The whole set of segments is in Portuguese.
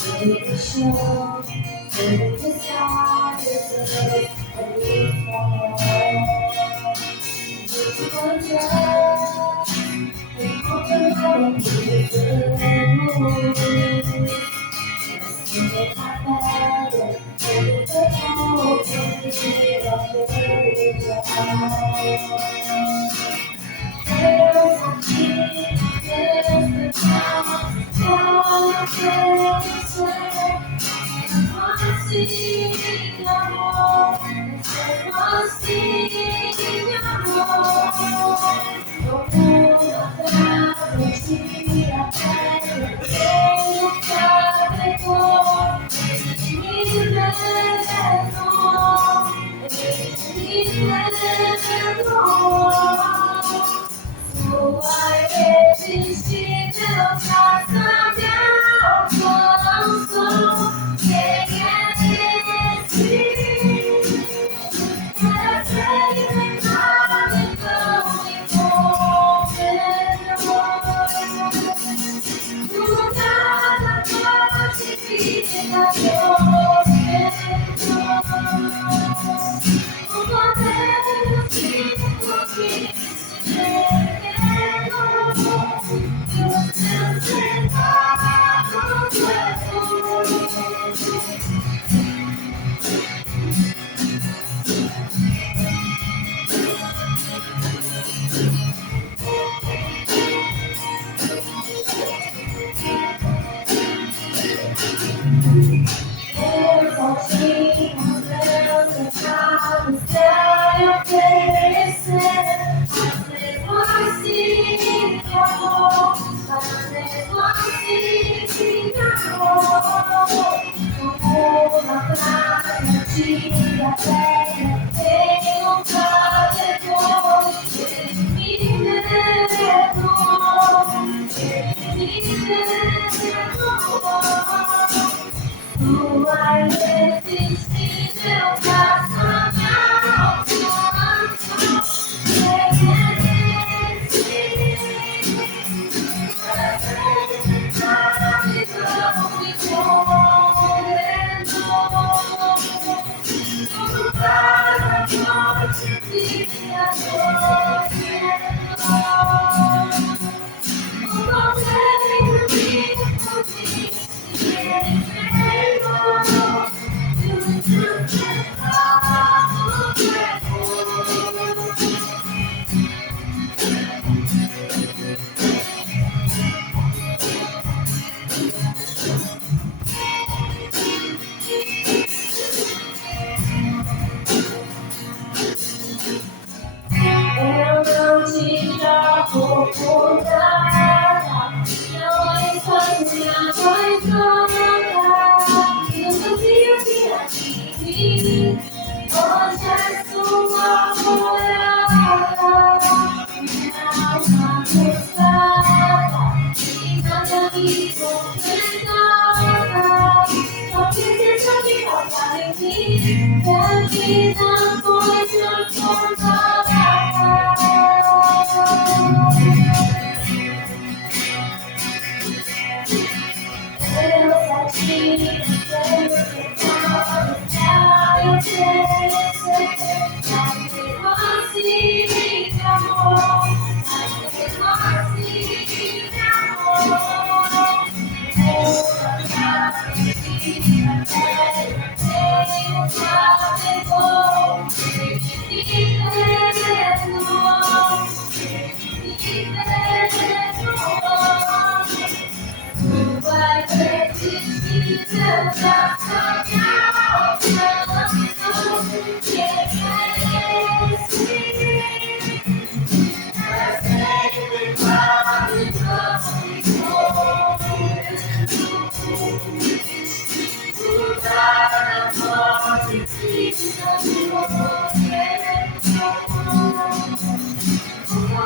the show, the stars, and we fall. Beautiful just, and open heaven to the moon. Sing it better, hold the hope, and the of the there's a Jesus, the crown, God, praise, I see your Lord, I see your Lord. Oh, the see a friend, oh, God, the Lord, He let go, He let go. So I get this shit of my down, so they can't see. I'm saying I'm going home and home. You got a lot to be in the home and home. Oh, my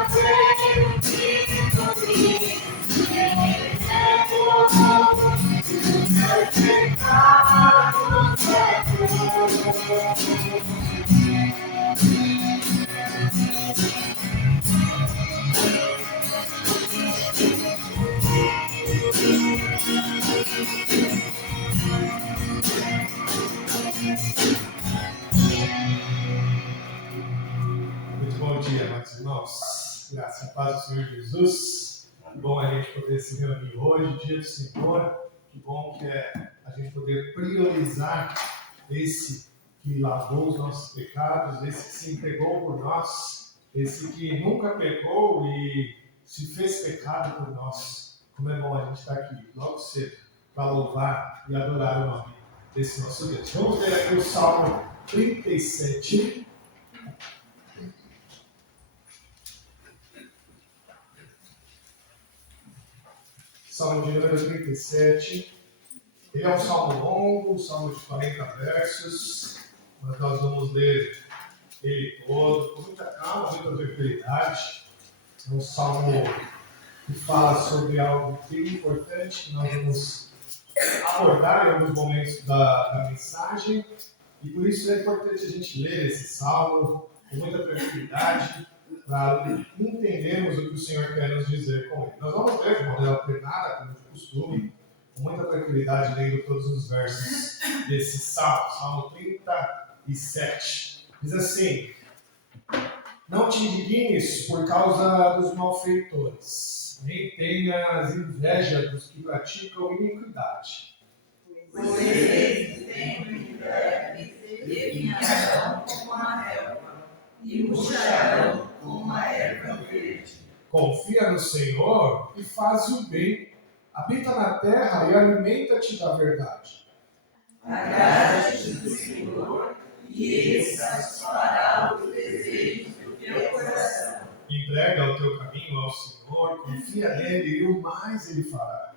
baby, paz do Senhor Jesus. Que bom a gente poder se reunir hoje, dia do Senhor. Que bom que é a gente poder priorizar esse que lavou os nossos pecados, esse que se entregou por nós, esse que nunca pecou e se fez pecado por nós. Como é bom a gente estar aqui logo cedo para louvar e adorar o nome desse nosso Deus. Vamos ler aqui o Salmo 37. Salmo de número 37. Ele é um salmo longo, um salmo de 40 versos, mas nós vamos ler ele todo, com muita calma, muita tranquilidade. É um salmo que fala sobre algo bem importante que nós vamos abordar em alguns momentos da mensagem, e por isso é importante a gente ler esse salmo com muita tranquilidade, para entendermos o que o Senhor quer nos dizer com ele. Nós vamos ler de maneira alternada, como de costume, com muita tranquilidade, lendo todos os versos desse salmo, Salmo 37. Diz assim: não te indignes por causa dos malfeitores, nem tenhas inveja dos que praticam iniquidade. Pois eles têm definharão como a relva e murcharão como a erva verde. Confia no Senhor e faz o bem. Habita na terra e alimenta-te da verdade. Agrada-te do Senhor e Ele satisfará os desejos do teu coração. Entrega o teu caminho ao Senhor, confia nele e o mais ele fará.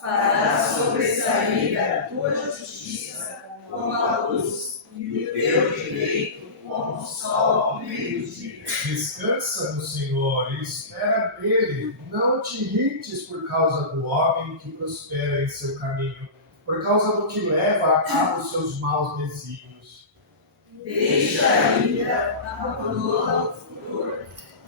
Fará sobressair a tua justiça como a luz e o teu direito como o sol ao meio-dia. Descansa no Senhor e espera nele. Não te irrites por causa do homem que prospera em seu caminho, por causa do que leva a cabo os seus maus desígnios. Deixa a ira, abandona o furor.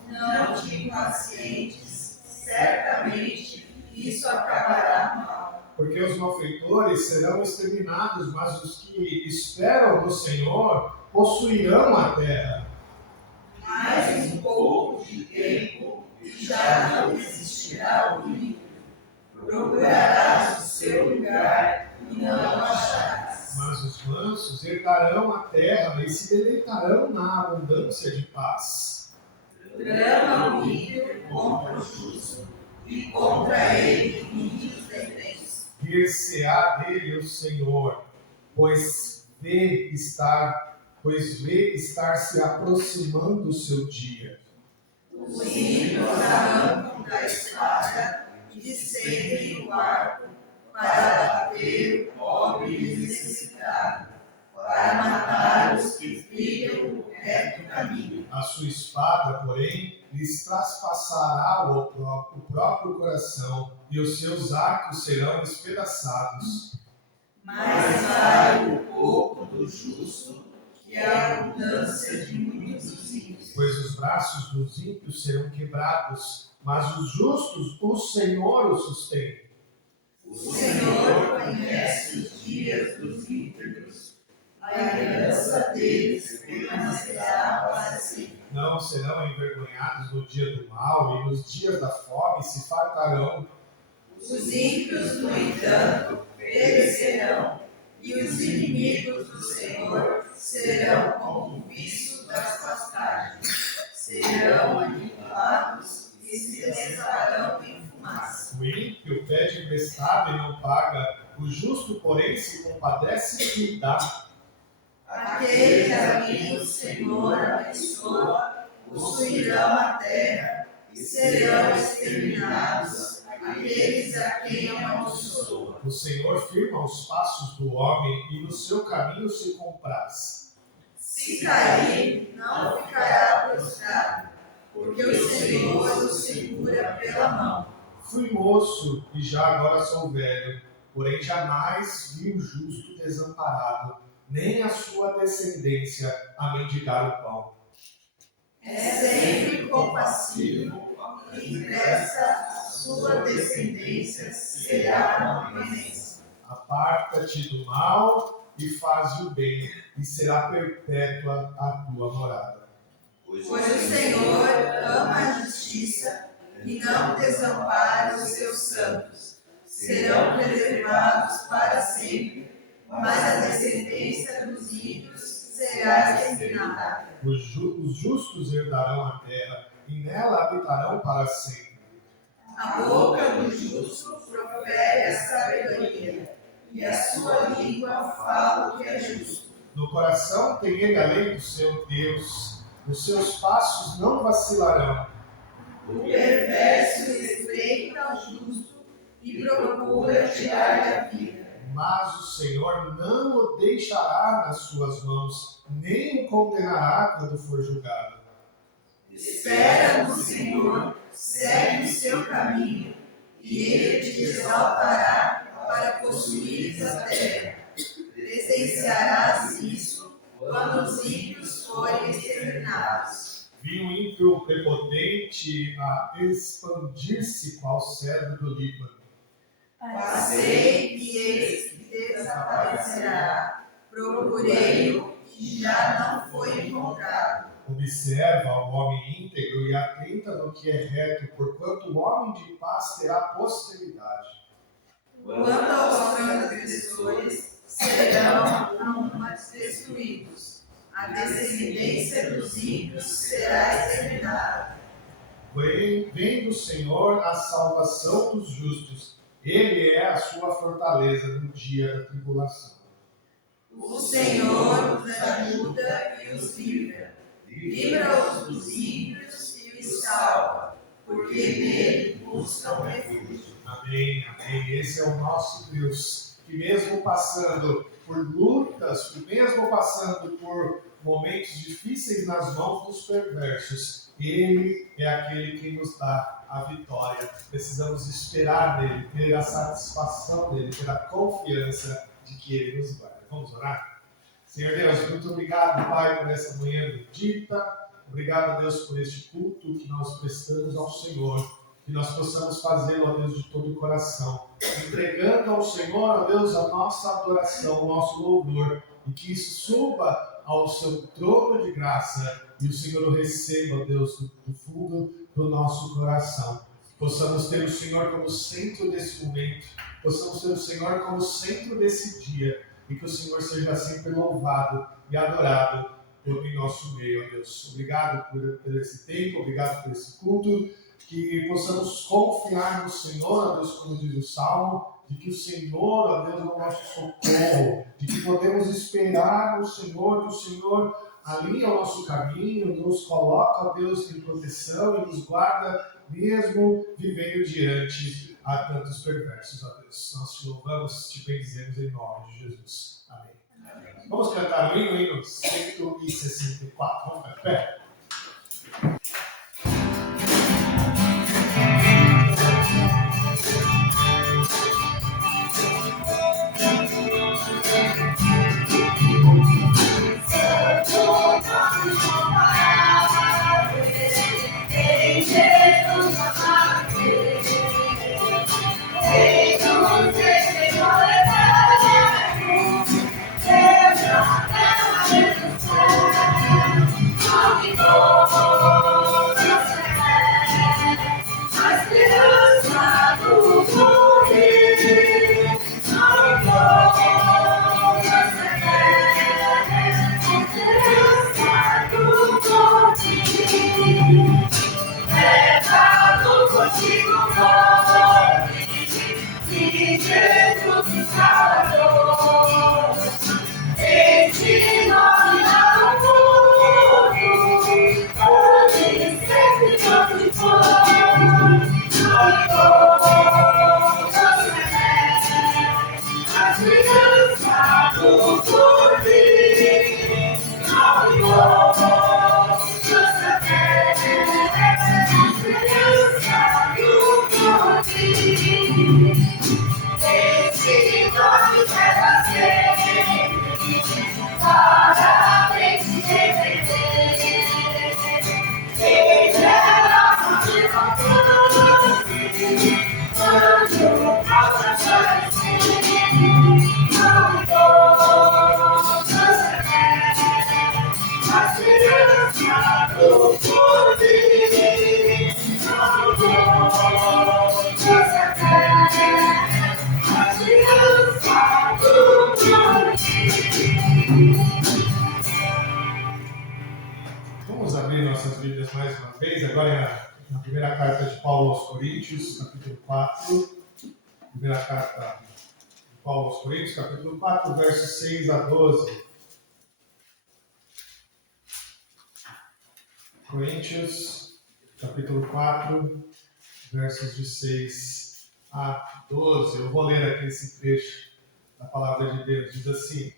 Não te impacientes, certamente isso acabará mal. Porque os malfeitores serão exterminados, mas os que esperam no Senhor possuirão a terra. Mais um pouco de tempo e já não existirá o ímpio. Procurarás o seu lugar e não o acharás. Mas os mansos herdarão a terra e se deleitarão na abundância de paz. Brama o ímpio contra o justo e contra ele muitos dentes. Rir-se-á dele o Senhor, pois vê estar se aproximando o seu dia. Os ímpios arrancam da espada e distendem o arco para bater o pobre e necessitado, para matar os que trilham o reto caminho. A sua espada, porém, lhes traspassará o próprio coração, e os seus arcos serão espedaçados. Mas vai o pouco do justo que é a abundância de muitos ímpios. Pois os braços dos ímpios serão quebrados, mas os justos o Senhor os sustém. O Senhor conhece os dias dos ímpios, a herança deles permanecerá para sempre. Não serão envergonhados no dia do mal, e nos dias da fome se fartarão. Os ímpios, no entanto, perecerão, e os inimigos do Senhor serão como o viço das pastagens. Serão aniquilados e se desfarão em fumaça. O ímpio pede emprestado e não paga, o justo, porém, se compadece e dá. Aqueles a quem o Senhor abençoa possuirão a terra e serão exterminados aqueles a quem amaldiçoa. O Senhor firma os passos do homem e no seu caminho se compraz. Se cair, não ficará prostrado, porque o Senhor o segura pela mão. Fui moço e já agora sou velho, porém jamais vi o justo desamparado, nem a sua descendência a mendigar o pão. É sempre compassivo e empresta a sua descendência será uma bênção. Aparta-te do mal e faz o bem, e será perpétua a tua morada. Pois o Senhor ama a justiça e não desampara os seus santos. Serão preservados para sempre, mas a descendência dos ímpios será exterminada. Os justos herdarão a terra e nela habitarão para sempre. A boca do justo profere a sabedoria, e a sua língua fala o que é justo. No coração tem ele a lei do seu Deus, os seus passos não vacilarão. O perverso espreita o justo e procura tirar a vida. Mas o Senhor não o deixará nas suas mãos, nem o condenará quando for julgado. Espera no Senhor, segue o seu caminho, e Ele te exaltará para possuir a terra. Presenciarás isso quando os ímpios forem exterminados. Vi o ímpio prepotente a expandir-se qual cedro do Líbano. Passei e eis que desaparecerá. Procurei-o e já não foi encontrado. Observa o homem íntegro e atenta no que é reto, porquanto o homem de paz terá posteridade. Quanto aos transgressores, serão destruídos. A descendência dos ímpios será exterminada. Vem do Senhor a salvação dos justos. Ele é a sua fortaleza no dia da tribulação. O Senhor os ajuda e os livra. Livra-os dos ímpios e os salva, porque nele buscam refúgio. Amém, amém. Esse é o nosso Deus, que mesmo passando por lutas, que mesmo passando por momentos difíceis nas mãos dos perversos, Ele é aquele que nos dá a vitória. Precisamos esperar nele, ter a satisfação dele, ter a confiança de que Ele nos guarda. Vamos orar? Senhor Deus, muito obrigado, Pai, por essa manhã bendita. Obrigado, a Deus, por este culto que nós prestamos ao Senhor. Que nós possamos fazê-lo, ó Deus, de todo o coração. Entregando ao Senhor, ó Deus, a nossa adoração, o nosso louvor. E que isso suba ao seu trono de graça. E o Senhor o receba, ó Deus, do fundo do nosso coração. Possamos ter o Senhor como centro desse momento. Possamos ter o Senhor como centro desse dia. E que o Senhor seja sempre louvado e adorado em nosso meio, ó Deus. Obrigado por esse tempo, obrigado por esse culto. Que possamos confiar no Senhor, ó Deus, como diz o Salmo, de que o Senhor, ó Deus, é o nosso socorro, de que podemos esperar no Senhor, que o Senhor alinha o nosso caminho, nos coloca, ó Deus, em proteção e nos guarda, mesmo vivendo diante a tantos perversos, ó Deus. Nós te louvamos, te bendizemos em nome de Jesus. Amém. Amém. Vamos cantar o hino 164. Vamos ficar de pé. agora na primeira carta de Paulo aos Coríntios, capítulo 4. Primeira carta de Paulo aos Coríntios, capítulo 4, versos 6 a 12. Coríntios, capítulo 4, versos de 6 a 12. Eu vou ler aqui esse trecho da palavra de Deus. Diz assim: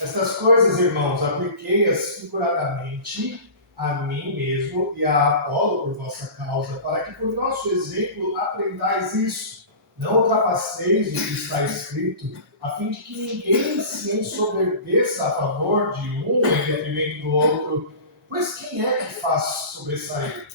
estas coisas, irmãos, apliquei-as figuradamente a mim mesmo e a Apolo por vossa causa, para que por nosso exemplo aprendais isso. Não ultrapasseis o que está escrito, a fim de que ninguém se ensoberbeça a favor de um em detrimento do outro. Pois quem é que faz sobressair?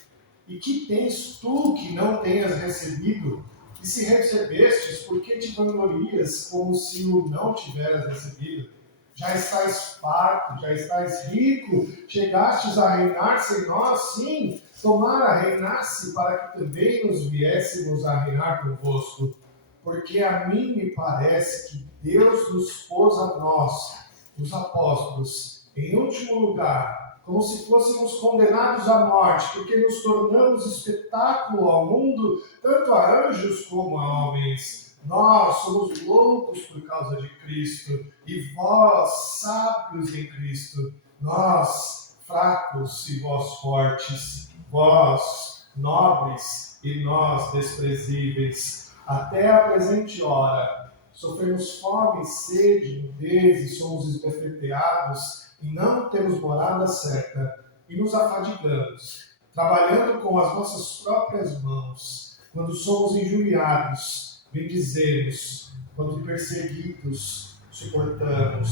E que tens tu que não tenhas recebido? E se recebestes, por que te vanglorias como se o não tiveras recebido? Já estás farto, já estás rico, chegastes a reinar sem nós? Sim, tomara reinasse para que também nos viéssemos a reinar convosco. Porque a mim me parece que Deus nos pôs a nós, os apóstolos, em último lugar, como se fôssemos condenados à morte, porque nos tornamos espetáculo ao mundo, tanto a anjos como a homens. Nós somos loucos por causa de Cristo, e vós sábios em Cristo. Nós fracos e vós fortes. Vós nobres e nós desprezíveis. Até a presente hora sofremos fome, sede, nudez e somos esbofeteados e não temos morada certa e nos afadigamos, trabalhando com as nossas próprias mãos. Quando somos injuriados, bendizemos. Quando perseguidos, suportamos.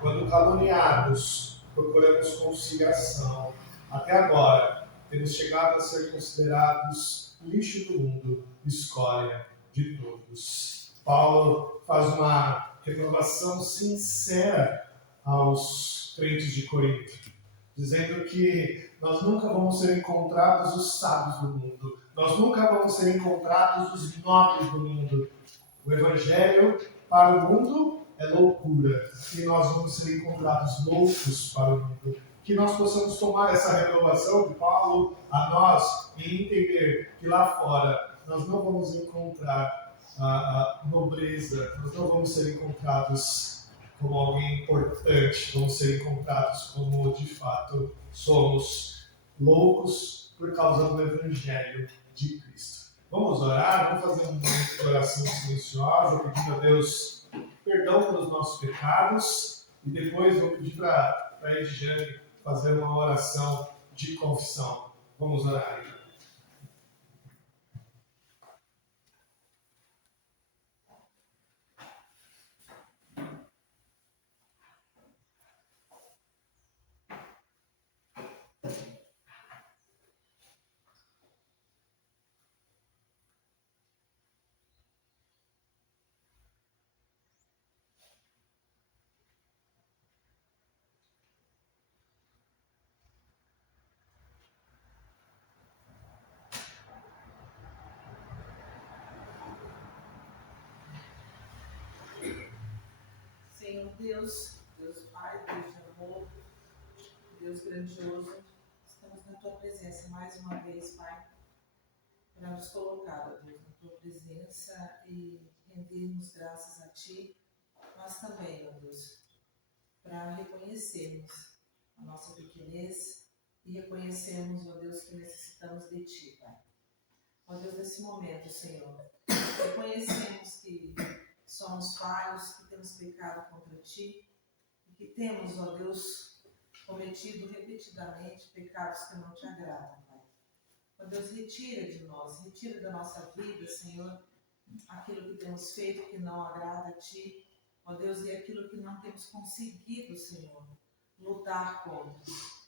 Quando caluniados, procuramos conciliação. Até agora, temos chegado a ser considerados lixo do mundo, escória de todos. Paulo faz uma reprovação sincera aos crentes de Corinto, dizendo que nós nunca vamos ser encontrados os sábios do mundo, nós nunca vamos ser encontrados os nobres do mundo. O Evangelho para o mundo é loucura, e nós vamos ser encontrados loucos para o mundo. Que nós possamos tomar essa renovação de Paulo a nós e entender que lá fora nós não vamos encontrar a nobreza, nós não vamos ser encontrados como alguém importante, vamos ser encontrados como de fato somos, loucos por causa do Evangelho de Cristo. Vamos orar, vamos fazer uma oração silenciosa, pedindo a Deus perdão pelos nossos pecados, e depois vou pedir para a Ediane fazer uma oração de confissão. Vamos orar. Senhor Deus, Deus Pai, Deus de amor, Deus grandioso, estamos na Tua presença mais uma vez, Pai, para nos colocar, ó Deus, na Tua presença e rendermos graças a Ti, mas também, ó Deus, para reconhecermos a nossa pequenez e reconhecermos, ó Deus, que necessitamos de Ti, Pai. Ó Deus, nesse momento, Senhor, reconhecemos que somos falhos, que temos pecado contra Ti e que temos, ó Deus, cometido repetidamente pecados que não Te agradam, Pai. Ó Deus, retira de nós, retira da nossa vida, Senhor, aquilo que temos feito que não agrada a Ti, ó Deus, e aquilo que não temos conseguido, Senhor, lutar contra.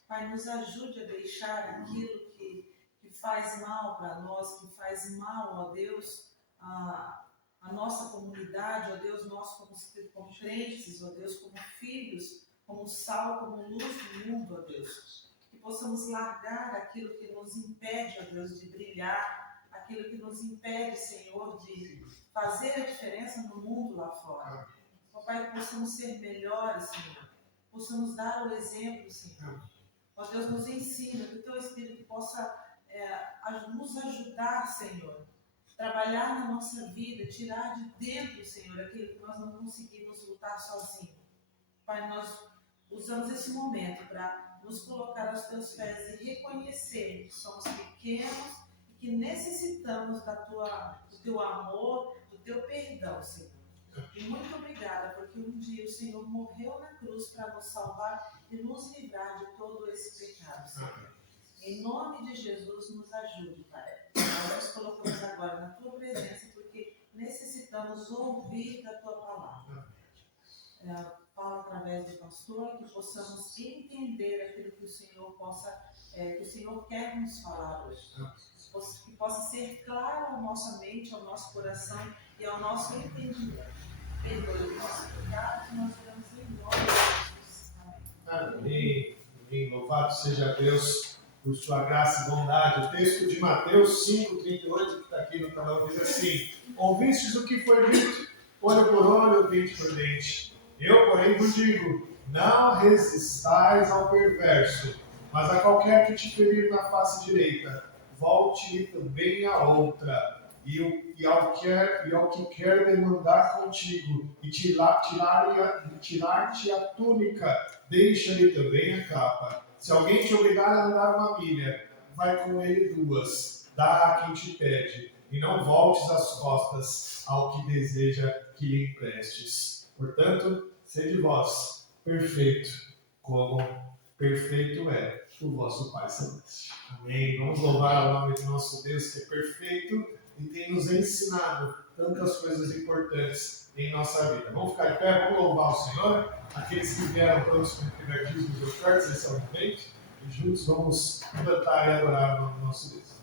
Pai, nos ajude a deixar aquilo que faz mal para nós, que faz mal, ó Deus, a nossa comunidade, ó Deus, nós como crentes, ó Deus, como filhos, como sal, como luz do mundo, ó Deus. Que possamos largar aquilo que nos impede, ó Deus, de brilhar, aquilo que nos impede, Senhor, de fazer a diferença no mundo lá fora. Ó Pai, que possamos ser melhores, Senhor. Possamos dar o exemplo, Senhor. Ó Deus, nos ensina, que o Teu Espírito possa nos ajudar, Senhor, trabalhar na nossa vida, tirar de dentro, Senhor, aquilo que nós não conseguimos lutar sozinhos. Pai, nós usamos esse momento para nos colocar aos teus pés e reconhecer que somos pequenos e que necessitamos do teu amor, do teu perdão, Senhor. E muito obrigada, porque um dia o Senhor morreu na cruz para nos salvar e nos livrar de todo esse pecado, Senhor. Em nome de Jesus, nos ajude, Pai. Nós nos colocamos agora na tua presença, porque necessitamos ouvir da tua palavra. Fala através do pastor, que possamos entender aquilo que o Senhor que o Senhor quer nos falar hoje. Que possa ser claro à nossa mente, ao nosso coração e ao nosso entendimento. Perdoe o nosso pecado, que nós oramos em nome de Jesus. Amém. Amém. Amém. Louvado seja Deus por sua graça e bondade. O texto de Mateus 5:38, que está aqui no canal, diz assim: ouvistes o que foi dito, olho por olho, dente por dente. Eu, porém, vos digo, não resistais ao perverso, mas a qualquer que te ferir na face direita, volte-lhe também a outra. E ao que quer demandar contigo e tirar-te a túnica, deixa-lhe também a capa. Se alguém te obrigar a andar uma milha, vai com ele 2, dá a quem te pede, e não voltes as costas ao que deseja que lhe emprestes. Portanto, sede vós perfeito, como perfeito é o vosso Pai Celeste. Amém. Vamos louvar o nome do nosso Deus, que é perfeito e tem nos ensinado tantas coisas importantes em nossa vida. Vamos ficar de pé, vamos louvar o Senhor. Aqueles que vieram todos com o primeiro dízimo de ofertas, esse é o momento. E juntos vamos cantar e adorar o nome do nosso Deus.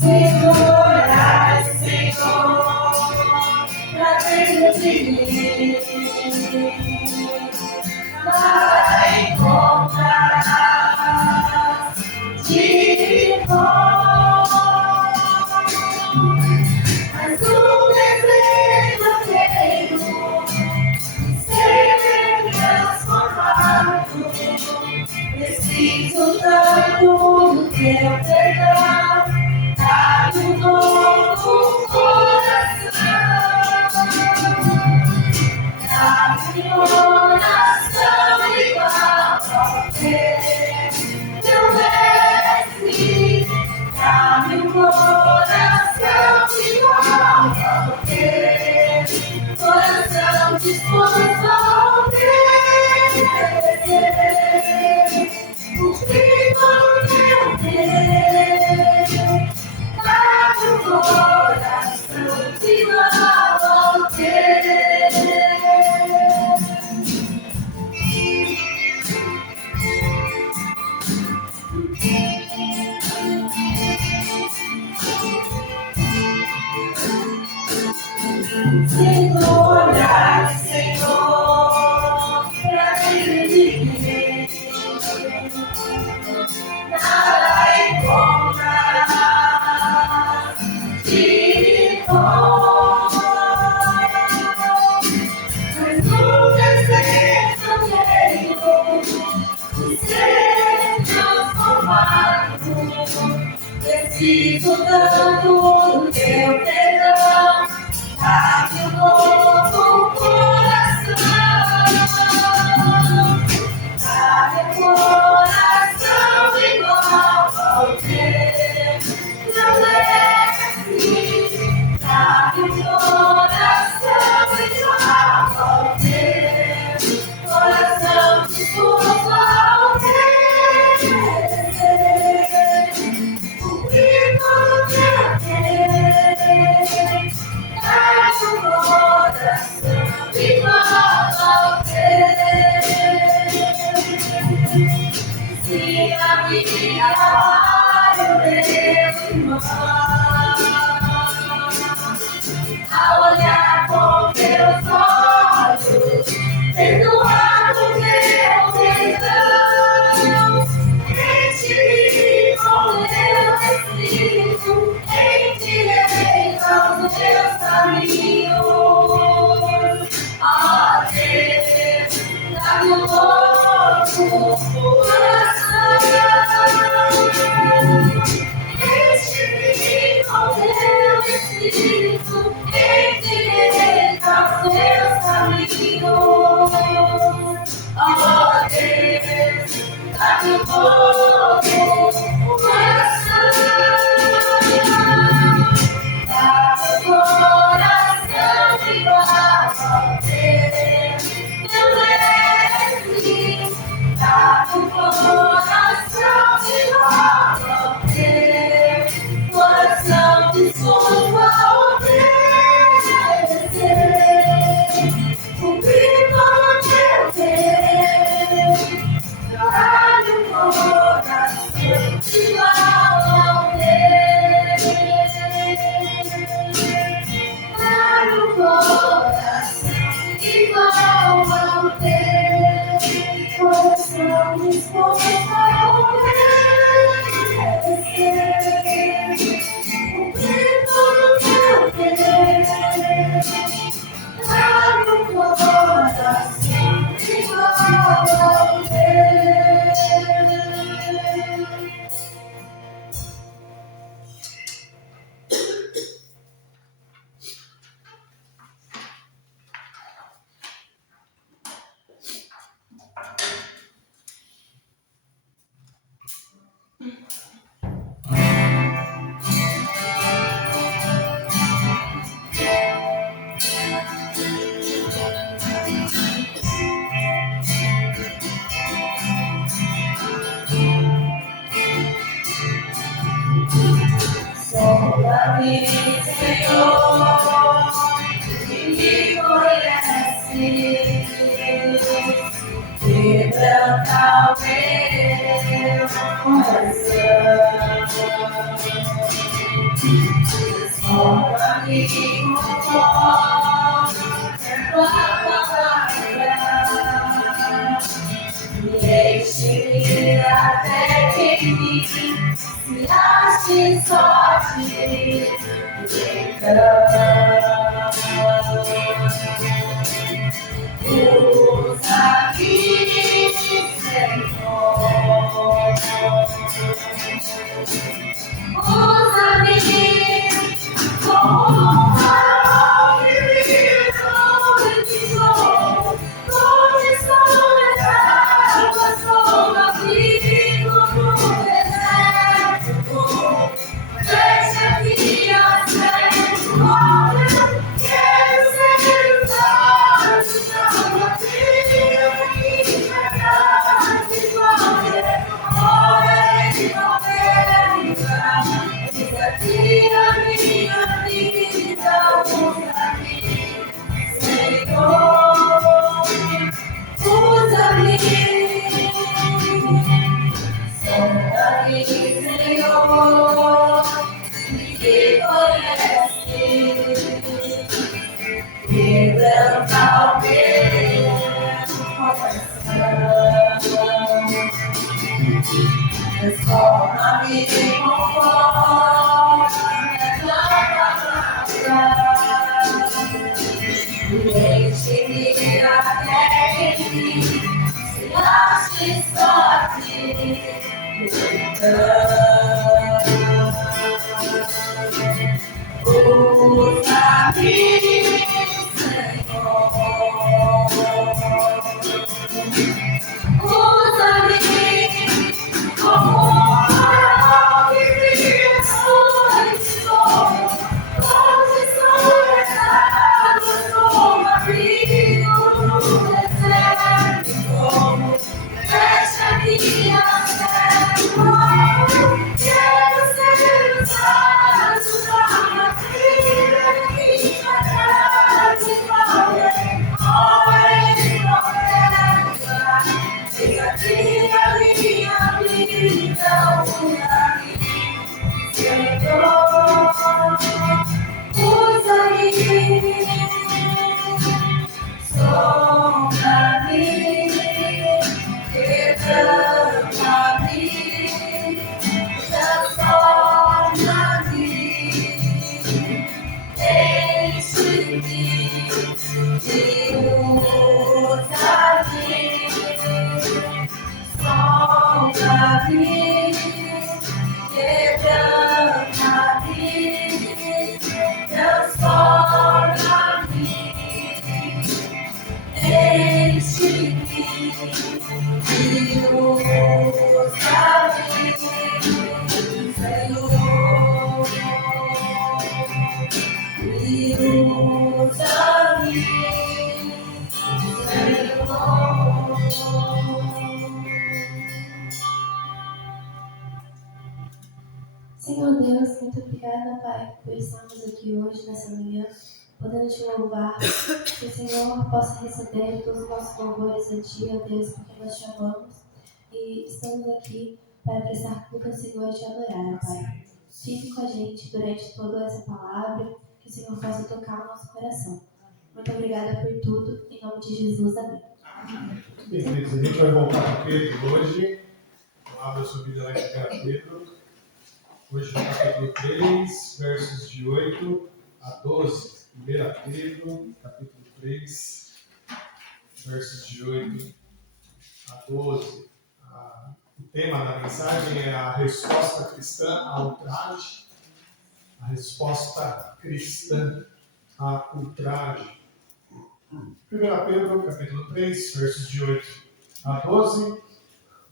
Senhor, ai, Senhor, pra dentro de mim, nada encontrarás de bom. Mas o desejo eu tenho de ser transformado. Preciso tanto do teu perdão. Dá-me um novo coração. Dá-me um coração igual ao teu mestre. Dá-me um coração igual ao teu. Coração disposto a obedecer. O Cristo meu Deus. Dá-me um coração igual ao teu. Senhor, ai, Senhor, pra dentro de mim, nada encontrarás de bom. Mas o desejo eu tenho de ser transformado. Preciso tanto do teu perdão. Dá-me um novo coração. Dá-me um coração igual ao teu mestre. Dá-me um coração igual ao teu. Coração disposto a obedecer. Cumprir todo o teu querer. Dá-me um coração igual ao teu. Ensina-me a amar o meu irmão, a olhar com teus olhos, perdoar o meu perdão. Enche-me com teu Espírito, endireita os meus caminhos. Ó Deus, dá-me um novo coração. Enche-me com teu Espírito, endireita os meus caminhos. Ó Deus, dá-me um novo coração. Dá-me um coração igual ao teu mestre. Dá-me um coração igual ao teu. Coração disposto a obedecer. Deixe-me até que me se ache só te usa-me, Senhor. Usa-me como um farol que brilha onde estou. Onde estão as águas, como abrigo no deserto. Deixa-me ao Senhor. Quero ser usado na tua vida e verdade poder. Ora em desafia minha vida, usa-me, Senhor, usa-me, sonda-me, Senhor, me conhece, quebranta o meu coração. Transforma-me conforme a tua palavra. Deixe-me até que se ache só a ti. Usa-me, Senhor. Usa-me como um farol que brilha noite toda. Onde são as águas, como abrigo no deserto. Como deixa-me ao Senhor. Quero ser usado na vida e verdade poder. Ora em desafia minha vida, usa-me, Senhor, usa-me, sonda-me, quebranta-me, transforma-me, enche-me, usa-me. Sonda-me, quebranta-me, transforma-me, enche-me, usa-me, Senhor, usa-me, Senhor Deus, muito obrigada, Pai, por estarmos aqui hoje, nessa manhã, podendo te louvar, que o Senhor possa receber todos os nossos louvores a Ti, ó Deus, porque nós te amamos e estamos aqui para prestar culto ao Senhor e te adorar, Pai. Fique com a gente durante toda essa palavra, que o Senhor possa tocar o nosso coração. Muito obrigada por tudo, em nome de Jesus, amém. Bem, queridos, a gente vai voltar para Pedro hoje. Abra sua Bíblia lá em 1 Pedro. Hoje no capítulo 3, versos de 8 a 12. 1 Pedro, capítulo 3, versos de 8 a 12. O tema da mensagem é a resposta cristã à ultraje. A resposta cristã à ultraje. 1 Pedro, capítulo 3, versos de 8 a 12,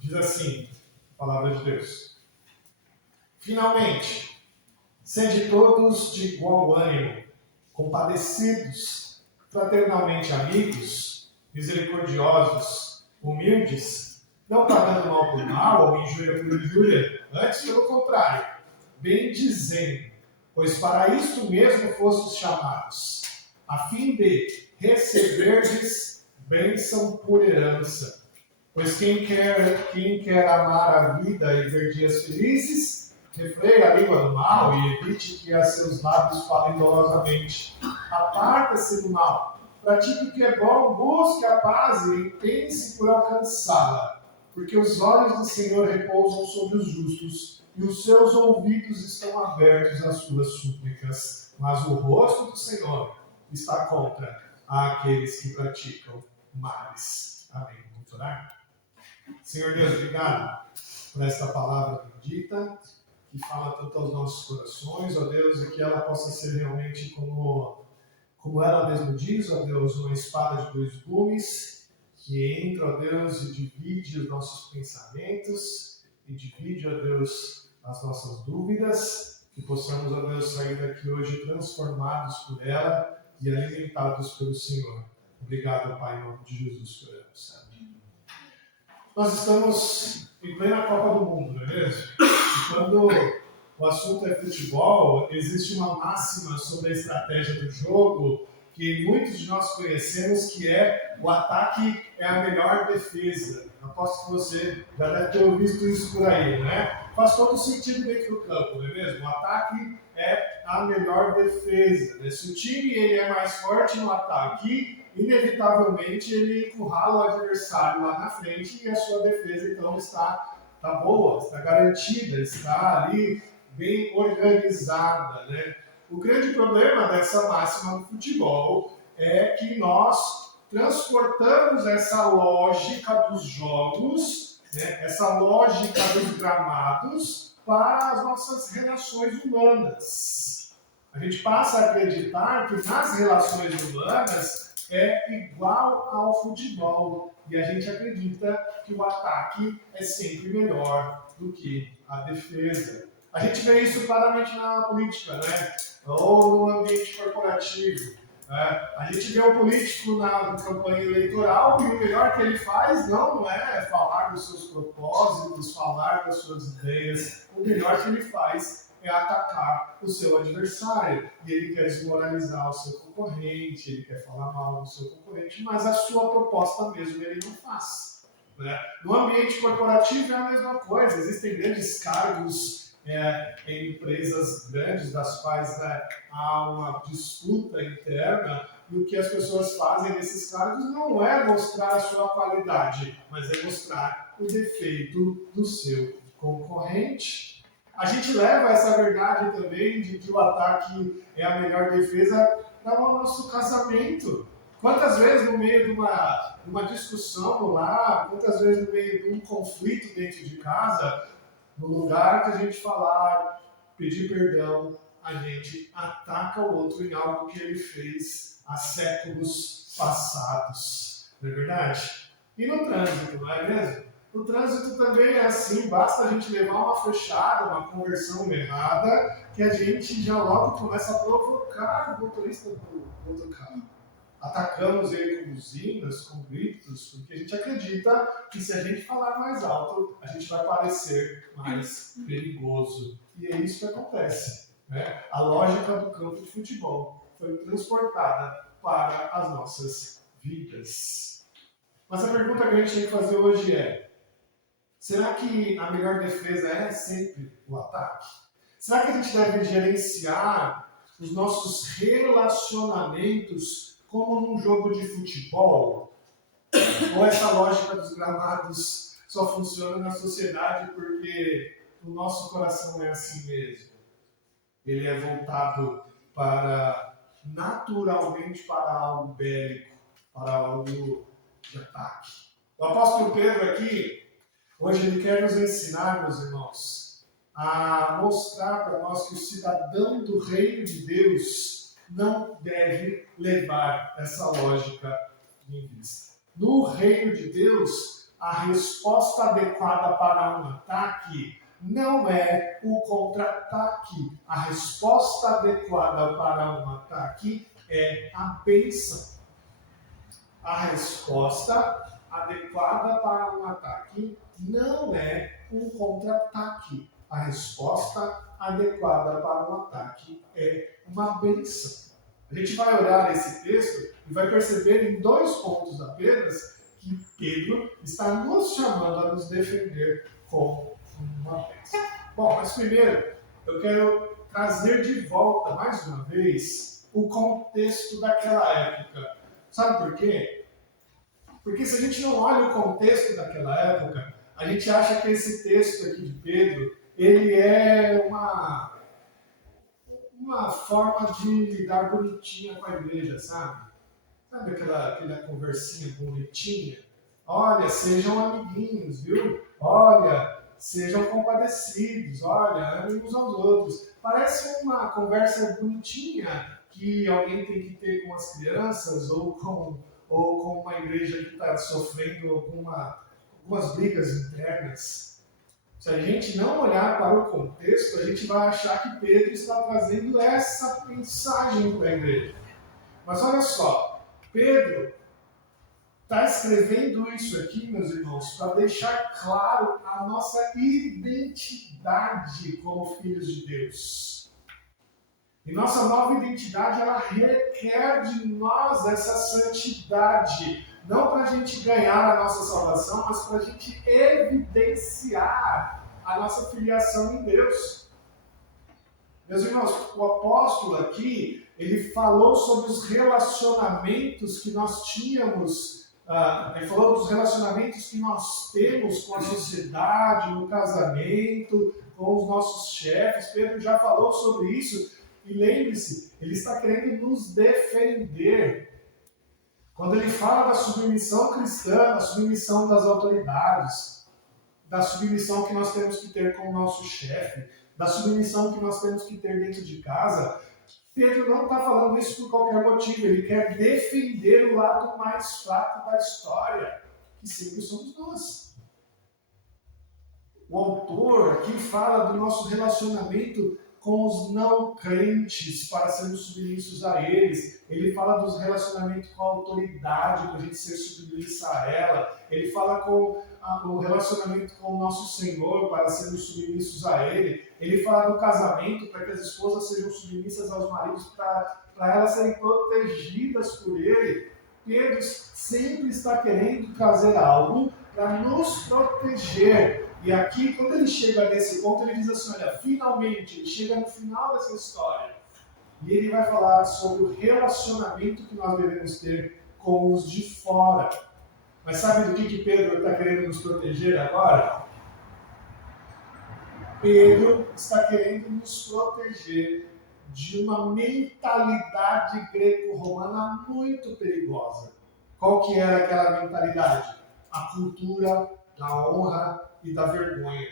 diz assim, a palavra de Deus. Finalmente, sede todos de igual ânimo, compadecidos, fraternalmente amigos, misericordiosos, humildes, não pagando mal por mal ou injúria por injúria, antes pelo contrário, bem dizendo, pois para isto mesmo fostes chamados, a fim de receberdes bênção por herança. Pois quem quer amar a vida e ver dias felizes, refreie a língua do mal e evite que a seus lábios falem dolosamente. aparta-se do mal. Pratique o que é bom, busque a paz e empenhe-se por alcançá-la. Porque os olhos do Senhor repousam sobre os justos e os seus ouvidos estão abertos às suas súplicas. Mas o rosto do Senhor está contra aqueles que praticam males. Amém. Vamos orar? Senhor Deus, obrigado por esta palavra bendita que fala tanto aos nossos corações, ó Deus, e que ela possa ser realmente como ela mesma diz, ó Deus, uma espada de dois gumes que entra, ó Deus, e divide os nossos pensamentos e divide, ó Deus, as nossas dúvidas, que possamos, ó Deus, sair daqui hoje transformados por ela e alimentados pelo Senhor. Obrigado, Pai, em nome de Jesus, por ela. Nós estamos em plena Copa do Mundo, não é mesmo? E quando o assunto é futebol, existe uma máxima sobre a estratégia do jogo que muitos de nós conhecemos, que é o ataque é a melhor defesa. Aposto que você já deve ter visto isso por aí, né? Faz todo sentido dentro do campo, não é mesmo? O ataque é a melhor defesa, né? Se o time ele é mais forte no ataque, inevitavelmente ele encurrala o adversário lá na frente e a sua defesa então está boa, está garantida, está ali bem organizada, né? O grande problema dessa máxima do futebol é que nós transportamos essa lógica dos jogos, né, essa lógica dos gramados para as nossas relações humanas. A gente passa a acreditar que nas relações humanas é igual ao futebol e a gente acredita que o ataque é sempre melhor do que a defesa. A gente vê isso claramente na política, né? Ou no ambiente corporativo. A gente vê o político na campanha eleitoral e o melhor que ele faz não é falar dos seus propósitos, falar das suas ideias. O melhor que ele faz é atacar o seu adversário. E ele quer desmoralizar o seu concorrente, ele quer falar mal do seu concorrente, mas a sua proposta mesmo ele não faz. Né? No ambiente corporativo é a mesma coisa. Existem grandes cargos em empresas grandes das quais há uma disputa interna e o que as pessoas fazem nesses cargos não é mostrar a sua qualidade, mas é mostrar o defeito do seu concorrente. A gente leva essa verdade também de que o ataque é a melhor defesa para o nosso casamento. Quantas vezes no meio de uma discussão no lar, quantas vezes no meio de um conflito dentro de casa, no lugar que a gente falar, pedir perdão, a gente ataca o outro em algo que ele fez há séculos passados. Não é verdade? E no trânsito, não é mesmo? No trânsito também é assim, basta a gente levar uma fechada, uma conversão errada, que a gente já logo começa a provocar o motorista do outro carro. Atacamos ele com buzinas, com gritos, porque a gente acredita que se a gente falar mais alto, a gente vai parecer mais perigoso. E é isso que acontece. Né? A lógica do campo de futebol foi transportada para as nossas vidas. Mas a pergunta que a gente tem que fazer hoje é: será que a melhor defesa é sempre o ataque? Será que a gente deve gerenciar os nossos relacionamentos como num jogo de futebol? Ou essa lógica dos gramados só funciona na sociedade porque o nosso coração é assim mesmo? Ele é voltado naturalmente para algo bélico, para algo de ataque. O apóstolo Pedro aqui, hoje ele quer nos ensinar, meus irmãos, a mostrar para nós que o cidadão do reino de Deus não deve levar essa lógica em vista. No reino de Deus, a resposta adequada para um ataque não é o contra-ataque. A resposta adequada para um ataque é a bênção. A resposta adequada para um ataque não é um contra-ataque. A resposta adequada para um ataque é uma bênção. A gente vai olhar esse texto e vai perceber em 2 pontos apenas que Pedro está nos chamando a nos defender com uma bênção. Bom, mas primeiro eu quero trazer de volta mais uma vez o contexto daquela época. Sabe por quê? Porque se a gente não olha o contexto daquela época, a gente acha que esse texto aqui de Pedro, ele é uma forma de lidar bonitinha com a igreja, sabe? Sabe aquela conversinha bonitinha? Olha, sejam amiguinhos, viu? Olha, sejam compadecidos, olha, amem uns aos outros. Parece uma conversa bonitinha que alguém tem que ter com as crianças ou com uma igreja que está sofrendo algumas brigas internas. Se a gente não olhar para o contexto, a gente vai achar que Pedro está trazendo essa mensagem para a igreja. Mas olha só, Pedro está escrevendo isso aqui, meus irmãos, para deixar claro a nossa identidade como filhos de Deus. E nossa nova identidade, ela requer de nós essa santidade. Não para a gente ganhar a nossa salvação, mas para a gente evidenciar a nossa filiação em Deus. Meus irmãos, o apóstolo aqui, ele falou sobre os relacionamentos que nós tínhamos, ele falou dos relacionamentos que nós temos com a sociedade, no casamento, com os nossos chefes. Pedro já falou sobre isso. E lembre-se, ele está querendo nos defender. Quando ele fala da submissão cristã, da submissão das autoridades, da submissão que nós temos que ter com o nosso chefe, da submissão que nós temos que ter dentro de casa, Pedro não está falando isso por qualquer motivo. Ele quer defender o lado mais fraco da história, que sempre somos nós. O autor aqui fala do nosso relacionamento com os não crentes, para sermos submissos a eles. Ele fala dos relacionamentos com a autoridade, para a gente ser submissa a ela. Ele fala o relacionamento com o nosso Senhor, para sermos submissos a Ele. Ele fala do casamento, para que as esposas sejam submissas aos maridos, para elas serem protegidas por Ele. Pedro sempre está querendo trazer algo para nos proteger. E aqui, quando ele chega nesse ponto, ele diz assim, olha, finalmente, ele chega no final dessa história. E ele vai falar sobre o relacionamento que nós devemos ter com os de fora. Mas sabe do que Pedro está querendo nos proteger agora? Pedro está querendo nos proteger de uma mentalidade greco-romana muito perigosa. Qual que era aquela mentalidade? A cultura da honra e da vergonha.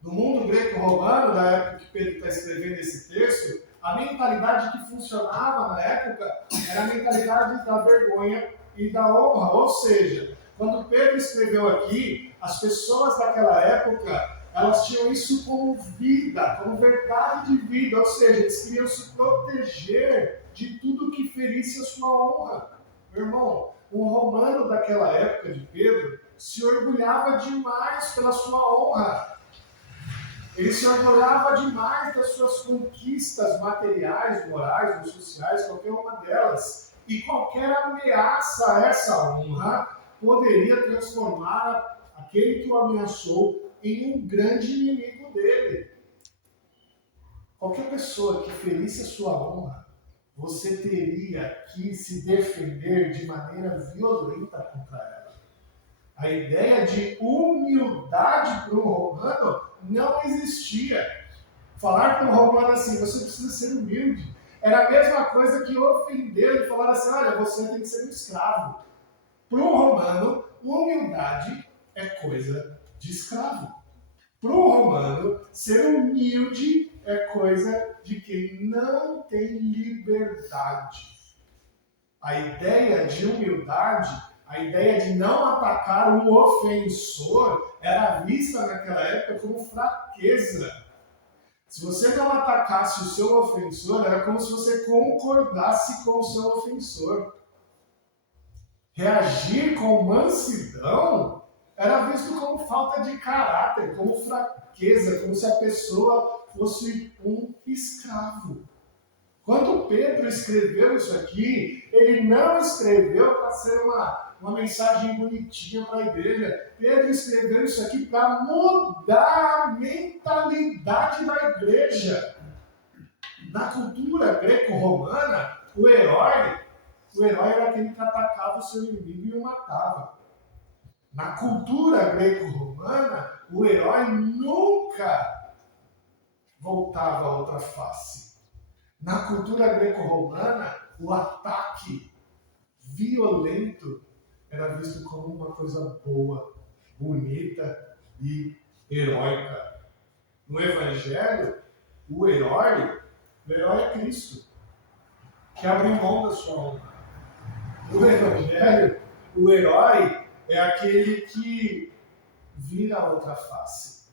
No mundo greco-romano, da época que Pedro está escrevendo esse texto, a mentalidade que funcionava na época era a mentalidade da vergonha e da honra. Ou seja, quando Pedro escreveu aqui, as pessoas daquela época, elas tinham isso como vida, como verdade de vida. Ou seja, eles queriam se proteger de tudo que ferisse a sua honra. Meu irmão, o romano daquela época de Pedro se orgulhava demais pela sua honra. Ele se orgulhava demais das suas conquistas materiais, morais ou sociais, qualquer uma delas. E qualquer ameaça a essa honra poderia transformar aquele que o ameaçou em um grande inimigo dele. Qualquer pessoa que ferisse a sua honra, você teria que se defender de maneira violenta contra ela. A ideia de humildade para um romano não existia. Falar para um romano assim, você precisa ser humilde, era a mesma coisa que ofender e falar assim, olha, você tem que ser um escravo. Para um romano, humildade é coisa de escravo. Para um romano, ser humilde é coisa de quem não tem liberdade. A ideia de humildade, a ideia de não atacar um ofensor, era vista naquela época como fraqueza. Se você não atacasse o seu ofensor, era como se você concordasse com o seu ofensor. Reagir com mansidão era visto como falta de caráter, como fraqueza, como se a pessoa fosse um escravo. Quando Pedro escreveu isso aqui, ele não escreveu para ser uma mensagem bonitinha para a igreja. Pedro escreveu isso aqui para mudar a mentalidade da igreja. Na cultura greco-romana, O herói era aquele que atacava o seu inimigo e o matava. Na cultura greco-romana, o herói nunca voltava a outra face. Na cultura greco-romana, o ataque violento era visto como uma coisa boa, bonita e heróica. No Evangelho, o herói é Cristo, que abriu mão da sua honra. No Evangelho, o herói é aquele que vira a outra face.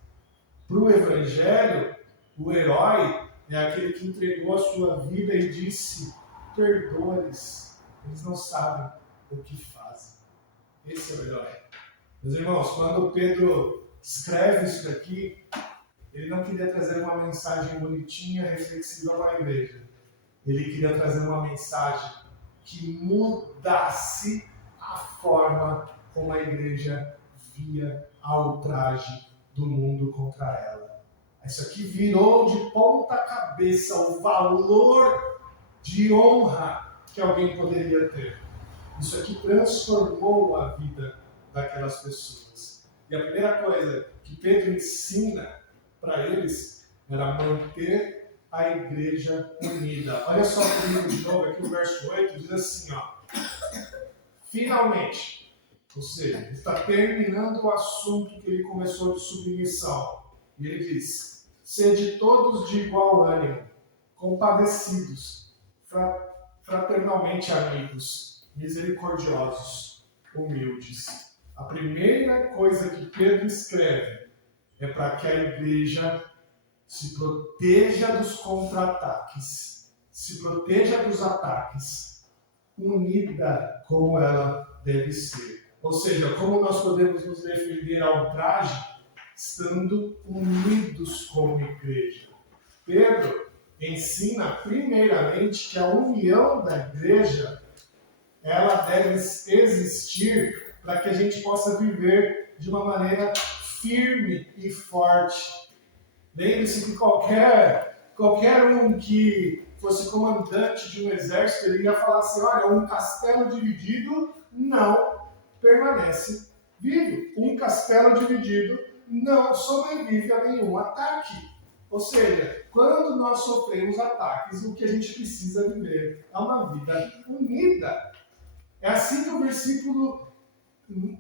Para o Evangelho, o herói é aquele que entregou a sua vida e disse: perdoa-lhes, eles não sabem o que fazem. Esse é o herói. Meus irmãos, quando Pedro escreve isso daqui, ele não queria trazer uma mensagem bonitinha, reflexiva para a igreja. Ele queria trazer uma mensagem que mudasse a forma como a igreja via a ultraje do mundo contra ela. Isso aqui virou de ponta cabeça o valor de honra que alguém poderia ter. Isso aqui transformou a vida daquelas pessoas. E a primeira coisa que Pedro ensina para eles era manter a igreja unida. Olha só comigo de novo aqui o verso 8, diz assim, ó. Finalmente, ou seja, ele está terminando o assunto que ele começou de submissão. E ele diz: sede todos de igual ânimo, compadecidos, fraternalmente amigos, misericordiosos, humildes. A primeira coisa que Pedro escreve é para que a igreja se proteja dos contra-ataques, se proteja dos ataques, unida como ela deve ser. Ou seja, como nós podemos nos defender ao ultraje, estando unidos como igreja. Pedro ensina primeiramente que a união da igreja ela deve existir para que a gente possa viver de uma maneira firme e forte. Lembre-se que qualquer um que fosse comandante de um exército, ele ia falar assim, olha, um castelo dividido não permanece vivo. Um castelo dividido não sobrevive a nenhum ataque. Ou seja, quando nós sofremos ataques, o que a gente precisa viver é uma vida unida. É assim que o versículo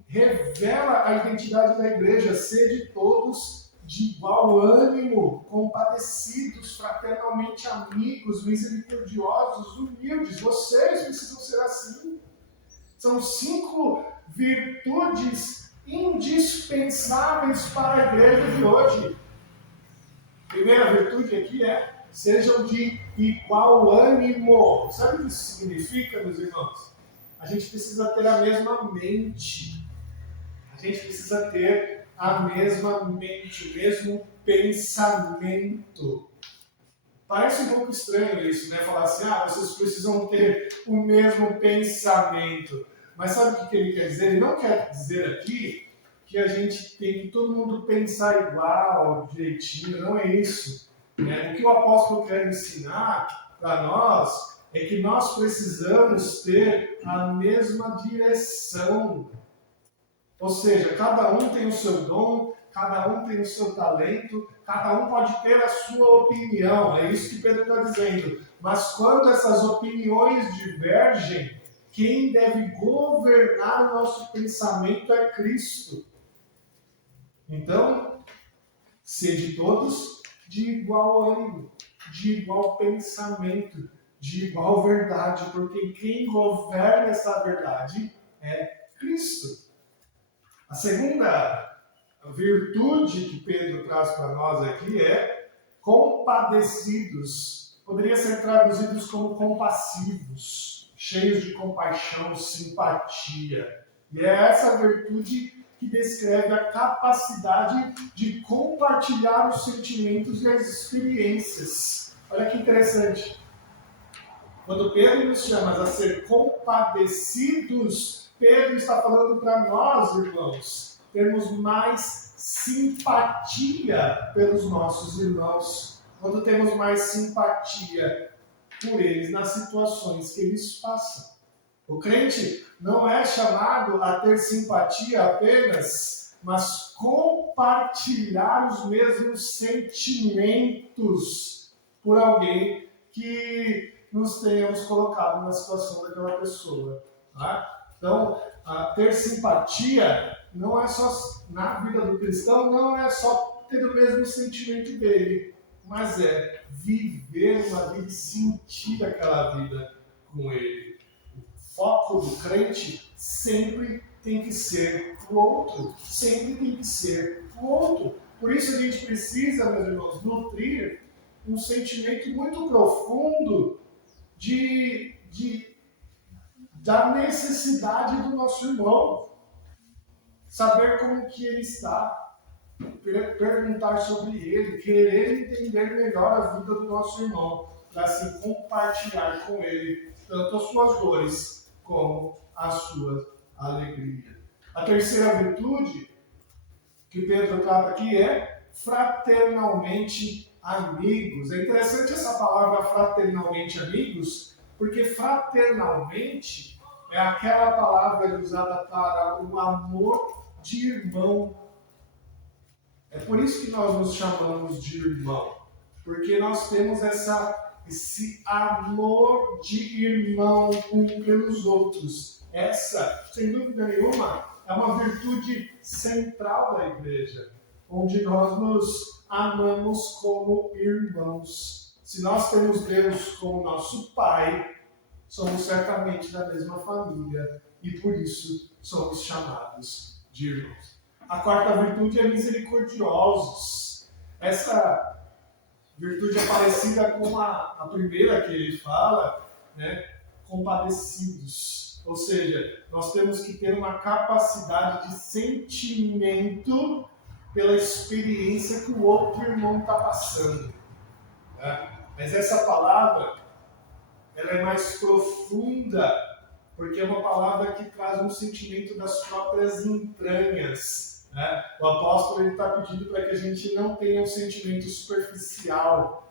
revela a identidade da igreja, sede todos de igual ânimo, compadecidos, fraternalmente amigos, misericordiosos, humildes. Vocês precisam ser assim. São 5 virtudes indispensáveis para a igreja de hoje. A primeira virtude aqui é: sejam de igual ânimo. Sabe o que isso significa, meus irmãos? A gente precisa ter a mesma mente. A gente precisa ter a mesma mente, o mesmo pensamento. Parece um pouco estranho isso, né? Falar assim, vocês precisam ter o mesmo pensamento. Mas sabe o que ele quer dizer? Ele não quer dizer aqui que a gente tem que todo mundo pensar igual, direitinho. Não é isso. O que o apóstolo quer ensinar para nós é que nós precisamos ter a mesma direção. Ou seja, cada um tem o seu dom, cada um tem o seu talento, cada um pode ter a sua opinião. É isso que Pedro está dizendo. Mas quando essas opiniões divergem, quem deve governar o nosso pensamento é Cristo. Então, sede todos de igual ânimo, de igual pensamento, de igual verdade, porque quem governa essa verdade é Cristo. A segunda virtude que Pedro traz para nós aqui é compadecidos. Poderia ser traduzidos como compassivos, cheios de compaixão, simpatia. E é essa virtude que descreve a capacidade de compartilhar os sentimentos e as experiências. Olha que interessante. Quando Pedro nos chama a ser compadecidos, Pedro está falando para nós, irmãos, termos mais simpatia pelos nossos irmãos. Quando temos mais simpatia por eles nas situações que eles passam. O crente não é chamado a ter simpatia apenas, mas compartilhar os mesmos sentimentos por alguém que nos tenhamos colocado na situação daquela pessoa. Tá? Então, ter simpatia não é só, na vida do cristão, não é só ter o mesmo sentimento dele, mas é viver uma vida e sentir aquela vida com ele. O foco do crente sempre tem que ser o outro, sempre tem que ser o outro. Por isso a gente precisa, meus irmãos, nutrir um sentimento muito profundo da necessidade do nosso irmão, saber como que ele está, perguntar sobre ele, querer entender melhor a vida do nosso irmão, para assim compartilhar com ele tanto as suas dores como a sua alegria. A terceira virtude que Pedro trata aqui é fraternalmente amigos. É interessante essa palavra fraternalmente amigos, porque fraternalmente é aquela palavra usada para o amor de irmão. É por isso que nós nos chamamos de irmão, porque nós temos esse amor de irmão um pelos outros. Essa, sem dúvida nenhuma, é uma virtude central da igreja, onde nós nos amamos como irmãos. Se nós temos Deus como nosso Pai, somos certamente da mesma família e por isso somos chamados de irmãos. A quarta virtude é misericordiosos. Essa virtude é parecida com a primeira que ele fala, né? Compadecidos. Ou seja, nós temos que ter uma capacidade de sentimento pela experiência que o outro irmão está passando. Né? Mas essa palavra ela é mais profunda, porque é uma palavra que traz um sentimento das próprias entranhas. Né? O apóstolo está pedindo para que a gente não tenha um sentimento superficial,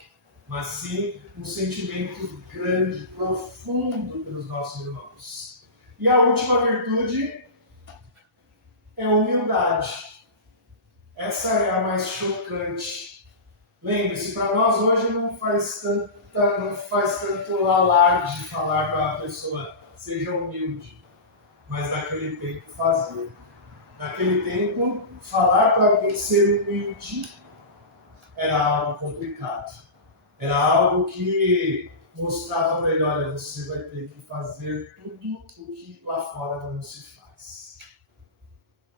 mas sim um sentimento grande, profundo pelos nossos irmãos. E a última virtude é a humildade. Essa é a mais chocante. Lembre-se, para nós hoje não faz tanto alarde falar para a pessoa seja humilde, mas naquele tempo fazia. Naquele tempo, falar para alguém ser humilde era algo complicado. Era algo que mostrava para ele, olha, você vai ter que fazer tudo o que lá fora não se faz.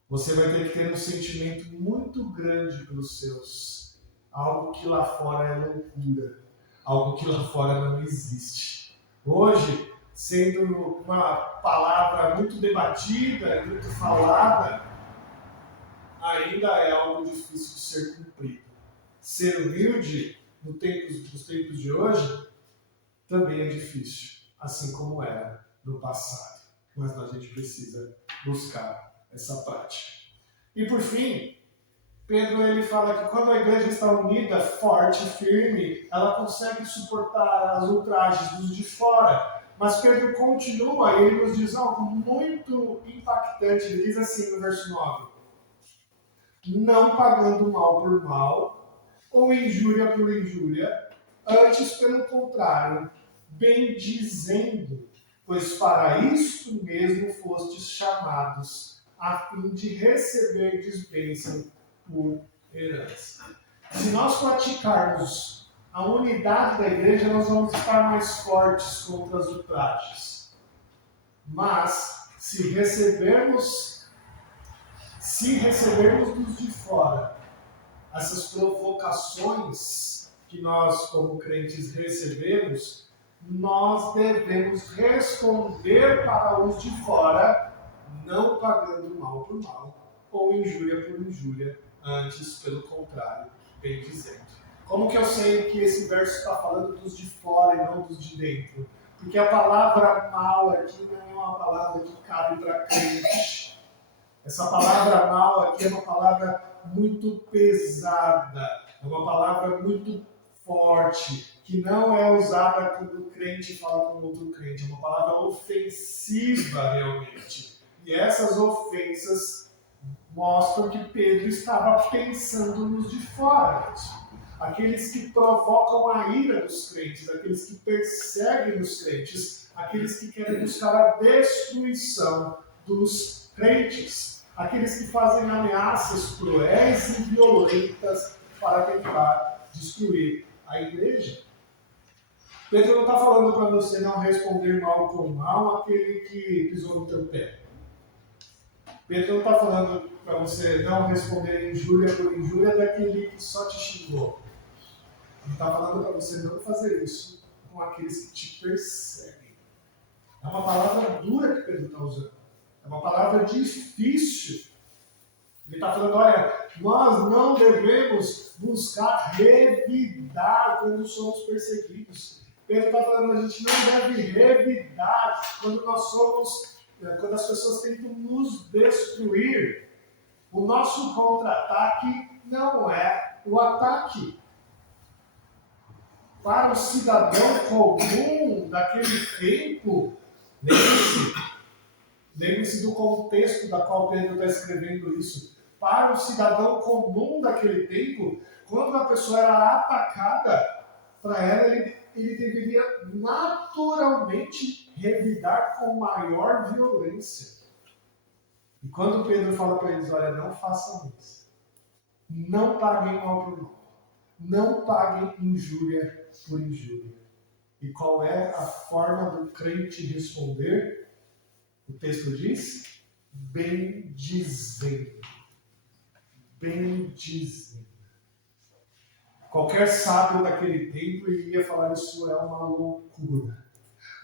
Você vai ter que ter um sentimento muito grande pelos seus. Algo que lá fora é loucura. Algo que lá fora não existe. Hoje, sendo uma palavra muito debatida, muito falada, ainda é algo difícil de ser cumprido. Ser humilde, nos tempos de hoje, também é difícil, assim como era no passado. Mas a gente precisa buscar essa prática. E por fim, Pedro ele fala que quando a igreja está unida, forte, firme, ela consegue suportar as ultrajes dos de fora. Mas Pedro continua e ele nos diz algo muito impactante. Ele diz assim no verso 9: não pagando mal por mal, ou injúria por injúria, antes pelo contrário, bendizendo, pois para isto mesmo fostes chamados, a fim de receberdes bênção por herança. Se nós praticarmos a unidade da igreja, nós vamos estar mais fortes contra as ultrajes. Mas, se recebermos dos de fora essas provocações que nós, como crentes, recebemos, nós devemos responder para os de fora, não pagando mal por mal, ou injúria por injúria, antes, pelo contrário, bem dizendo. Como que eu sei que esse verso está falando dos de fora e não dos de dentro? Porque a palavra mal aqui não é uma palavra que cabe para crente. Essa palavra mal aqui é uma palavra muito pesada, é uma palavra muito forte, que não é usada quando o crente fala com outro crente. É uma palavra ofensiva, realmente. E essas ofensas mostram que Pedro estava pensando nos de fora. Aqueles que provocam a ira dos crentes, aqueles que perseguem os crentes, aqueles que querem buscar a destruição dos crentes, aqueles que fazem ameaças cruéis e violentas para tentar destruir a igreja. Pedro não está falando para você não responder mal com mal àquele que pisou no teu pé. Pedro não está falando para você não responder injúria por injúria daquele que só te xingou. Ele está falando para você não fazer isso com aqueles que te perseguem. É uma palavra dura que Pedro está usando. É uma palavra difícil. Ele está falando, olha, nós não devemos buscar revidar quando somos perseguidos. Pedro está falando, a gente não deve revidar quando quando as pessoas tentam nos destruir. O nosso contra-ataque não é o ataque. Para o cidadão comum daquele tempo, lembre-se do contexto da qual Pedro está escrevendo isso. Para o cidadão comum daquele tempo, quando a pessoa era atacada, para ela ele deveria naturalmente revidar com maior violência. E quando Pedro fala para eles, olha, não façam isso. Não paguem mal por mal. Não paguem injúria por injúria. E qual é a forma do crente responder? O texto diz, bendizendo. Bendizendo. Qualquer sábio daquele tempo iria falar isso é uma loucura.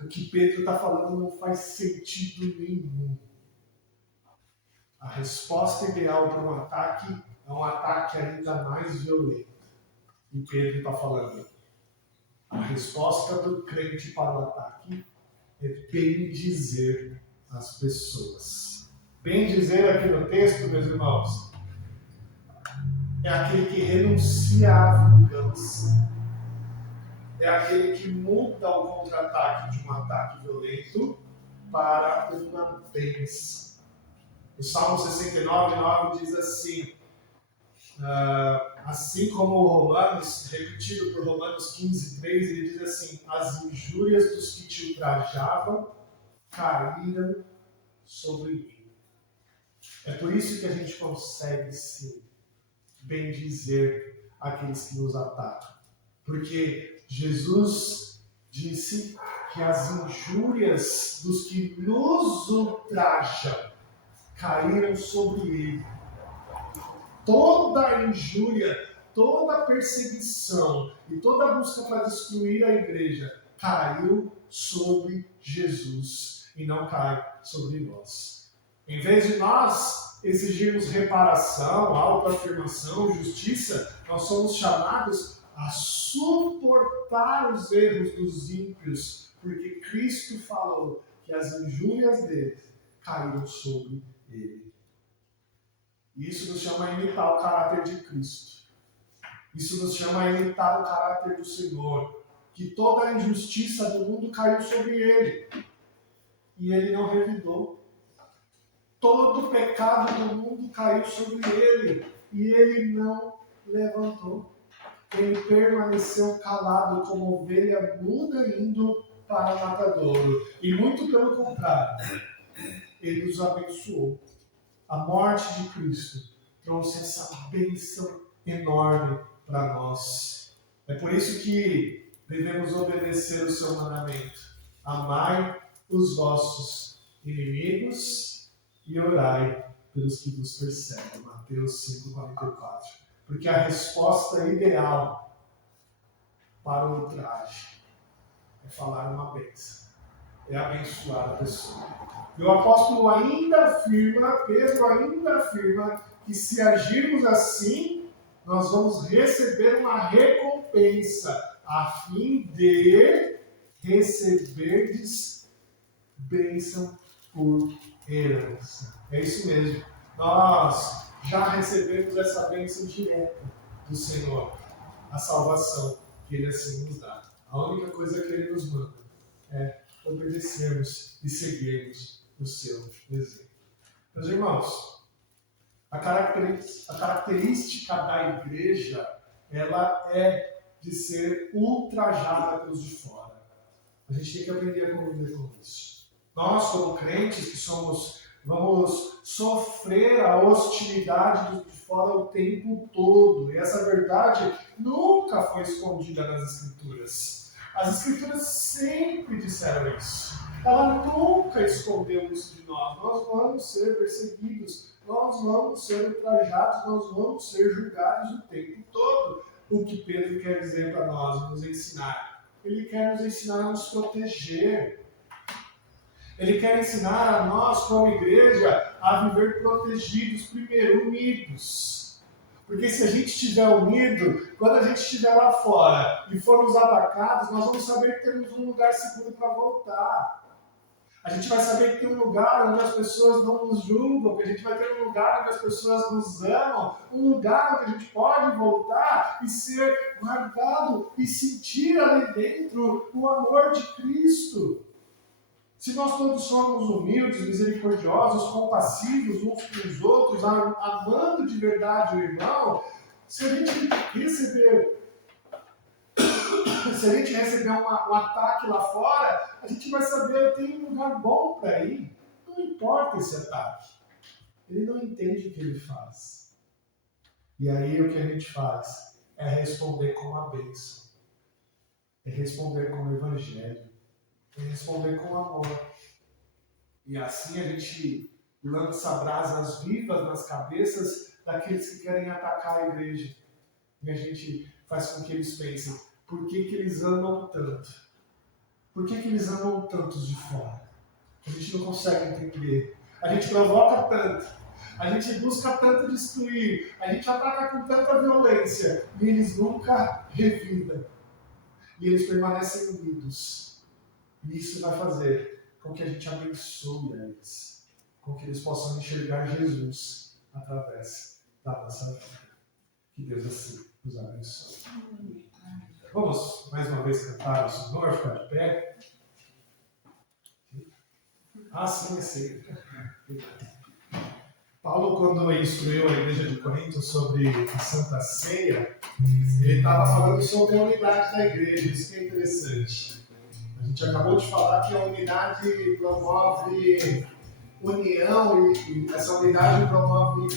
O que Pedro está falando não faz sentido nenhum. A resposta ideal para um ataque é um ataque ainda mais violento. E Pedro está falando, a resposta do crente para o ataque é bendizer as pessoas. Bendizer aqui no texto, meus irmãos, é aquele que renuncia à vingança. É aquele que muda o contra-ataque de um ataque violento para uma bênção. O Salmo 69:9 diz assim, assim como o Romanos, repetido por Romanos 15:3, ele diz assim, as injúrias dos que te ultrajavam caíram sobre mim. É por isso que a gente consegue, sim, bendizer aqueles que nos atacam. Porque Jesus disse que as injúrias dos que nos ultrajam caíram sobre ele. Toda injúria, toda perseguição e toda busca para destruir a igreja caiu sobre Jesus e não cai sobre nós. Em vez de nós exigirmos reparação, autoafirmação, justiça, nós somos chamados a suportar os erros dos ímpios, porque Cristo falou que as injúrias deles caíram sobre ele. E isso nos chama a imitar o caráter de Cristo. Isso nos chama a imitar o caráter do Senhor. Que toda a injustiça do mundo caiu sobre ele. E ele não revidou. Todo o pecado do mundo caiu sobre ele. E ele não levantou. Ele permaneceu calado como ovelha muda indo para o matadouro. E muito pelo contrário, ele nos abençoou. A morte de Cristo trouxe essa bênção enorme para nós. É por isso que devemos obedecer o seu mandamento. Amai os vossos inimigos e orai pelos que vos perseguem. Mateus 5:44. Porque a resposta ideal para o ultraje é falar uma bênção. É abençoar a pessoa. E o apóstolo ainda afirma, Pedro ainda afirma, que se agirmos assim, nós vamos receber uma recompensa, a fim de receberdes bênção por herança. É isso mesmo. Nós já recebemos essa bênção direta do Senhor, a salvação. que Ele assim nos dá. A única coisa que Ele nos manda é obedecermos e seguirmos o seu exemplo. Meus irmãos, a característica da igreja, ela é de ser ultrajada pelos de fora. A gente tem que aprender a conviver com isso. Nós, como crentes que somos, vamos sofrer a hostilidade dos de fora o tempo todo. E essa verdade nunca foi escondida nas Escrituras. As Escrituras sempre disseram isso. Ela nunca escondeu isso de nós. Nós vamos ser perseguidos, nós vamos ser ultrajados, nós vamos ser julgados o tempo todo. O que Pedro quer dizer para nós, nos ensinar? Ele quer nos ensinar a nos proteger. Ele quer ensinar a nós, como igreja, a viver protegidos, primeiro, unidos. Porque se a gente estiver unido, quando a gente estiver lá fora e formos atacados, nós vamos saber que temos um lugar seguro para voltar. A gente vai saber que tem um lugar onde as pessoas não nos julgam, que a gente vai ter um lugar onde as pessoas nos amam, um lugar onde a gente pode voltar e ser guardado e sentir ali dentro o amor de Cristo. Se nós todos somos humildes, misericordiosos, compassivos uns com os outros, amando de verdade o irmão, se a gente receber um ataque lá fora, a gente vai saber, eu tenho um lugar bom para ir. Não importa esse ataque. Ele não entende o que ele faz. E aí o que a gente faz é responder com a bênção. É responder com o evangelho. É responder com amor. E assim a gente lança brasas vivas nas cabeças daqueles que querem atacar a igreja. E a gente faz com que eles pensem, por que eles amam tanto? Por que eles amam tantos de fora? A gente não consegue entender. A gente provoca tanto. A gente busca tanto destruir. A gente ataca com tanta violência. E eles nunca revidam. E eles permanecem unidos. E isso vai fazer com que a gente abençoe eles. Com que eles possam enxergar Jesus através da nossa vida. Que Deus assim nos abençoe. Vamos mais uma vez cantar o Senhor, ficar de pé. Sim, sim. Paulo, quando instruiu a igreja de Corinto sobre a Santa Ceia, ele estava falando sobre a unidade da igreja. Isso que é interessante. A gente acabou de falar que a unidade promove união e essa unidade promove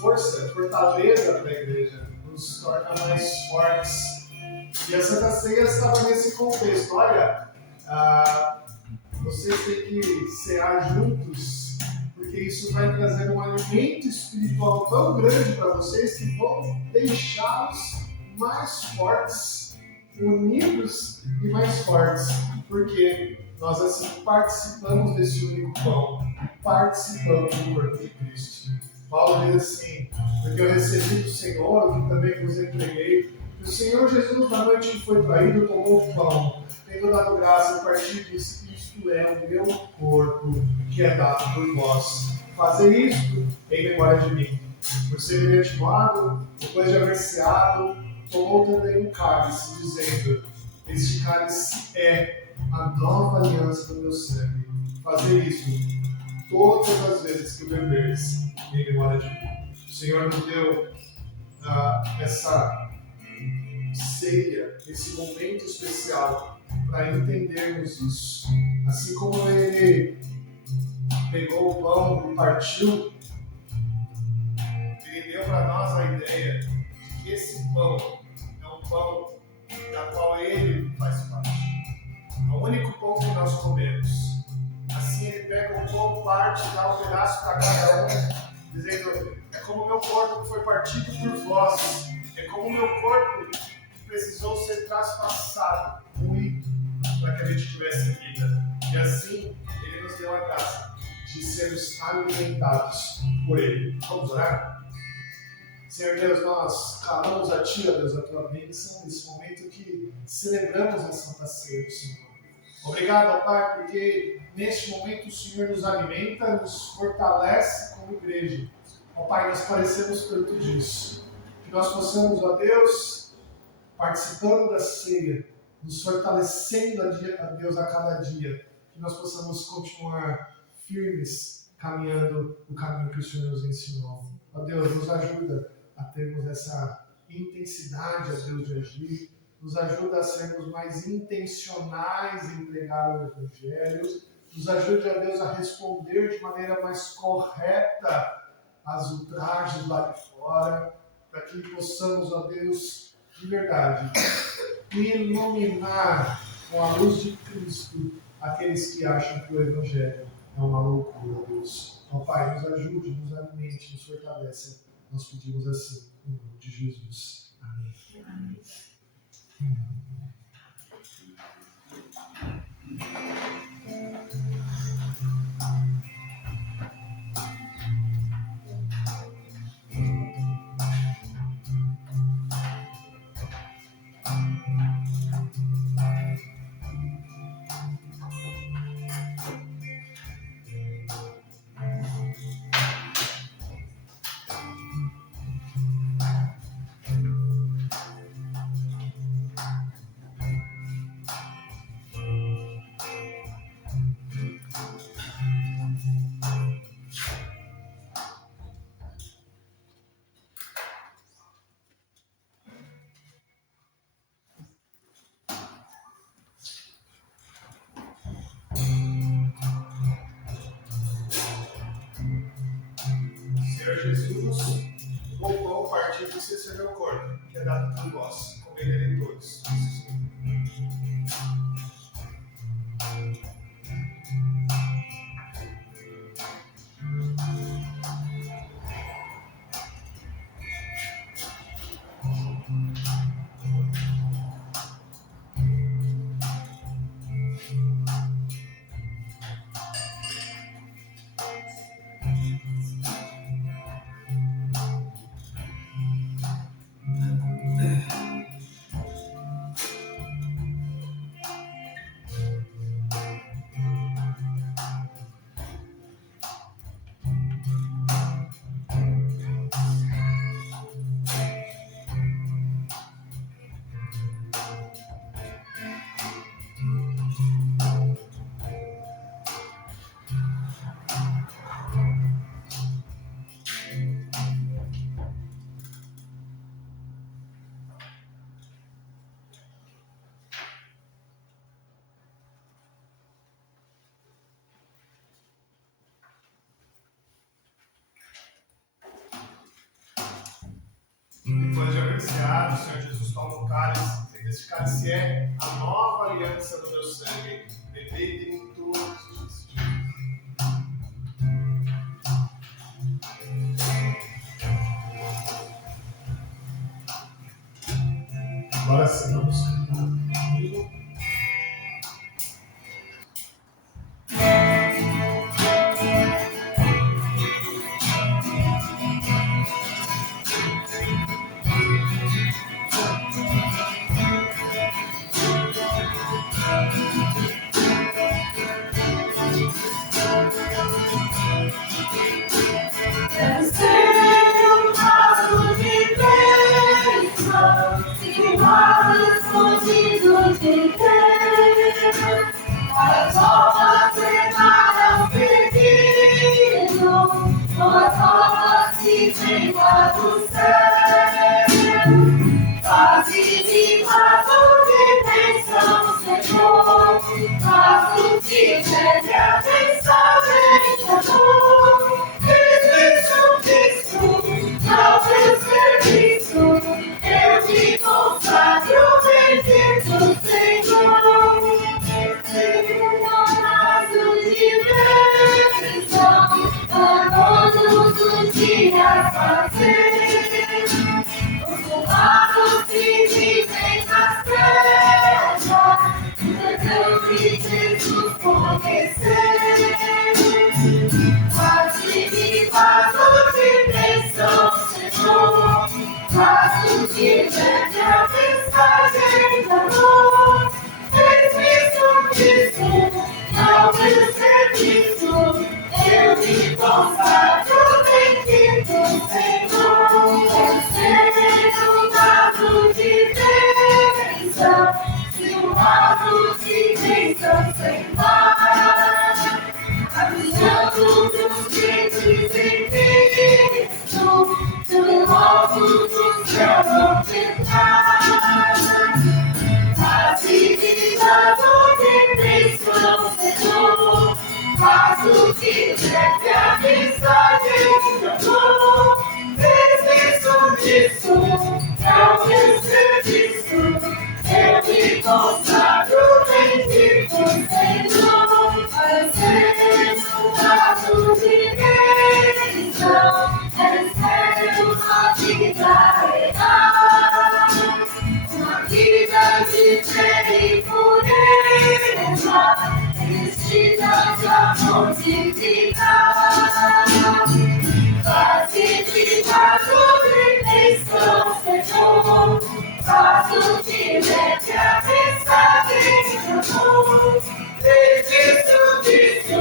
força, fortaleza para a igreja, nos torna mais fortes. E a Santa Ceia estava nesse contexto. Olha, vocês têm que cear juntos, porque isso vai trazer um alimento espiritual tão grande para vocês que vão deixá-los mais fortes, unidos e mais fortes, porque nós assim participamos desse único pão, participamos do corpo de Cristo. Paulo diz assim, porque eu recebi do Senhor, o que também vos entreguei. O Senhor Jesus, na noite que foi traído, tomou o pão, tendo dado graça e partiu e disse, isto é o meu corpo, que é dado por vós. Fazer isto em memória de mim. Por semelhante modo, depois de haver ceado, tomou também um cálice, dizendo, este cálice é a nova aliança do meu sangue. Fazer isto todas as vezes que beberes em memória de mim. O Senhor nos deu essa ceia, esse momento especial para entendermos isso. Assim como ele pegou o pão e partiu, ele deu para nós a ideia de que esse pão é um pão da qual ele faz parte. É o único pão que nós comemos. Assim ele pega o pão, parte, dá um pedaço para cada um, dizendo, é como o meu corpo que foi partido por vós, é como o meu corpo que precisou ser traspassado, moído, para que a gente tivesse vida. E assim ele nos deu a graça de sermos alimentados por ele. Vamos orar? Senhor Deus, nós clamamos a Ti, ó Deus, a Tua bênção nesse momento que celebramos a Santa Ceia do Senhor. Obrigado, ó Pai, porque neste momento o Senhor nos alimenta, nos fortalece como igreja. Ó Pai, nós carecemos tanto disso. Que nós possamos, ó Deus, participando da ceia, nos fortalecendo a Deus a cada dia, que nós possamos continuar firmes, caminhando o caminho que o Senhor nos ensinou. Ó Deus, nos ajuda a termos essa intensidade, ó Deus, de agir, nos ajuda a sermos mais intencionais em pregar o Evangelho, nos ajude, ó Deus, a responder de maneira mais correta às ultrajes lá de fora, para que possamos, ó Deus, de verdade, iluminar com a luz de Cristo aqueles que acham que o Evangelho é uma loucura, Deus. Ó Pai, nos ajude, nos alimente, nos fortaleça. Nós pedimos assim, em nome de Jesus. Amém. Amém. Senhor Jesus, o pão partido de ser meu corpo, que é dado por vós, comerei todos. Depois de apreciado, o Senhor Jesus toma o cálice, e este cálice é a nova aliança do meu sangue, bebei em todos os dias. Agora sim, vamos cantar comigo. Jesus conhecer. eles querem uma vida real, uma vida de fé e pureza, vestida de amor divino. Quase de fato de Cristo Senhor, faço que leve a mensagem do amor. Serviço disso,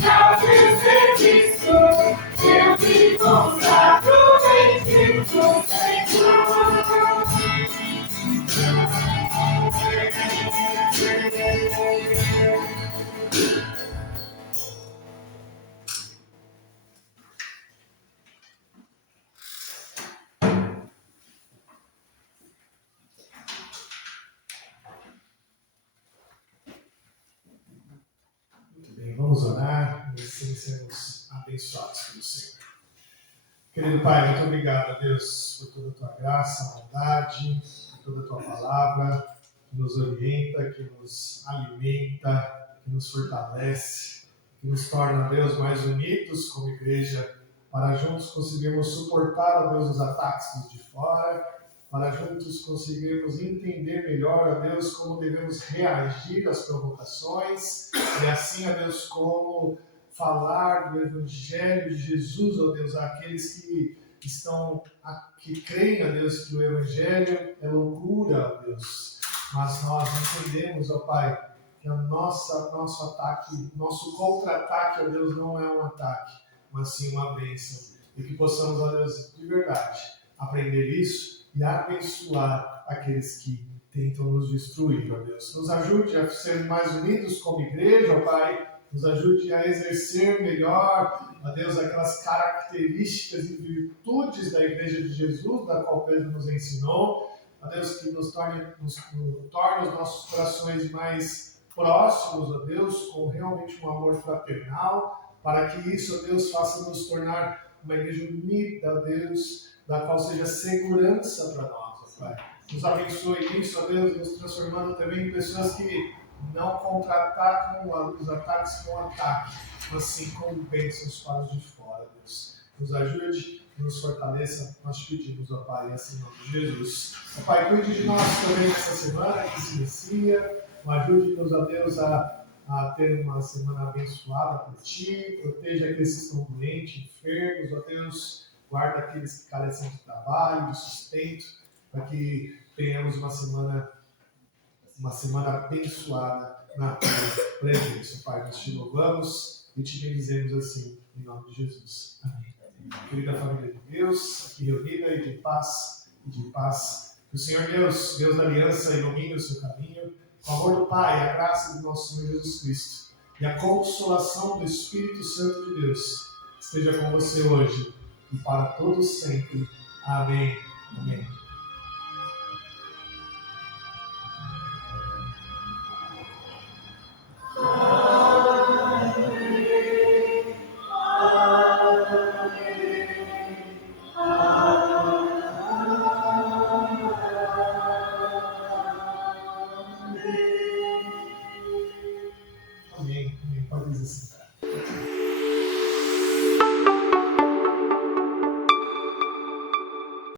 já serviço, eu me consagro em Cristo Senhor. Vamos orar e assim sermos abençoados pelo Senhor. Querido Pai, muito obrigado, Deus, por toda a tua graça, bondade, por toda a tua palavra, que nos orienta, que nos alimenta, que nos fortalece, que nos torna, Deus, mais unidos como igreja, para juntos conseguirmos suportar, Deus, os ataques de fora, para juntos conseguirmos entender melhor, Deus, como devemos reagir às provocações, e assim, Deus, como falar do Evangelho de Jesus, ó Deus, àqueles que creem, Deus, que o Evangelho é loucura, ó Deus. Mas nós entendemos, ó Pai, que nosso ataque, nosso contra-ataque, ó Deus, não é um ataque, mas sim uma bênção. E que possamos, ó Deus, de verdade, aprender isso e abençoar aqueles que tentam nos destruir, ó Deus. Nos ajude a ser mais unidos como igreja, ó Pai. Nos ajude a exercer melhor, ó Deus, aquelas características e virtudes da Igreja de Jesus, da qual Pedro nos ensinou. Ó Deus, que nos torne os nossos corações mais próximos, ó Deus, com realmente um amor fraternal, para que isso, ó Deus, faça nos tornar uma igreja unida, ó Deus, da qual seja segurança para nós, ó Pai. Nos abençoe nisso, ó Deus, nos transformando também em pessoas que não contra-atacam os ataques com ataque, mas sim com bênçãos para os de fora, Deus. Nos ajude, nos fortaleça, nós te pedimos, ó Pai, assim em nome de Jesus. Ó Pai, cuide de nós também nessa semana que se inicia, ajude-nos, ó Deus, a ter uma semana abençoada por Ti, proteja aqueles que estão doentes, enfermos, ó Deus, guarda aqueles que carecem de trabalho, de sustento, para que tenhamos uma semana abençoada na tua presença. Pai, nós te louvamos e te bendizemos assim, em nome de Jesus. Amém. Querida família de Deus, aqui reunida e de paz. Que o Senhor Deus da aliança, ilumine o seu caminho. O amor do Pai, a graça do nosso Senhor Jesus Cristo e a consolação do Espírito Santo de Deus esteja com você hoje e para todos sempre. Amém. Amém.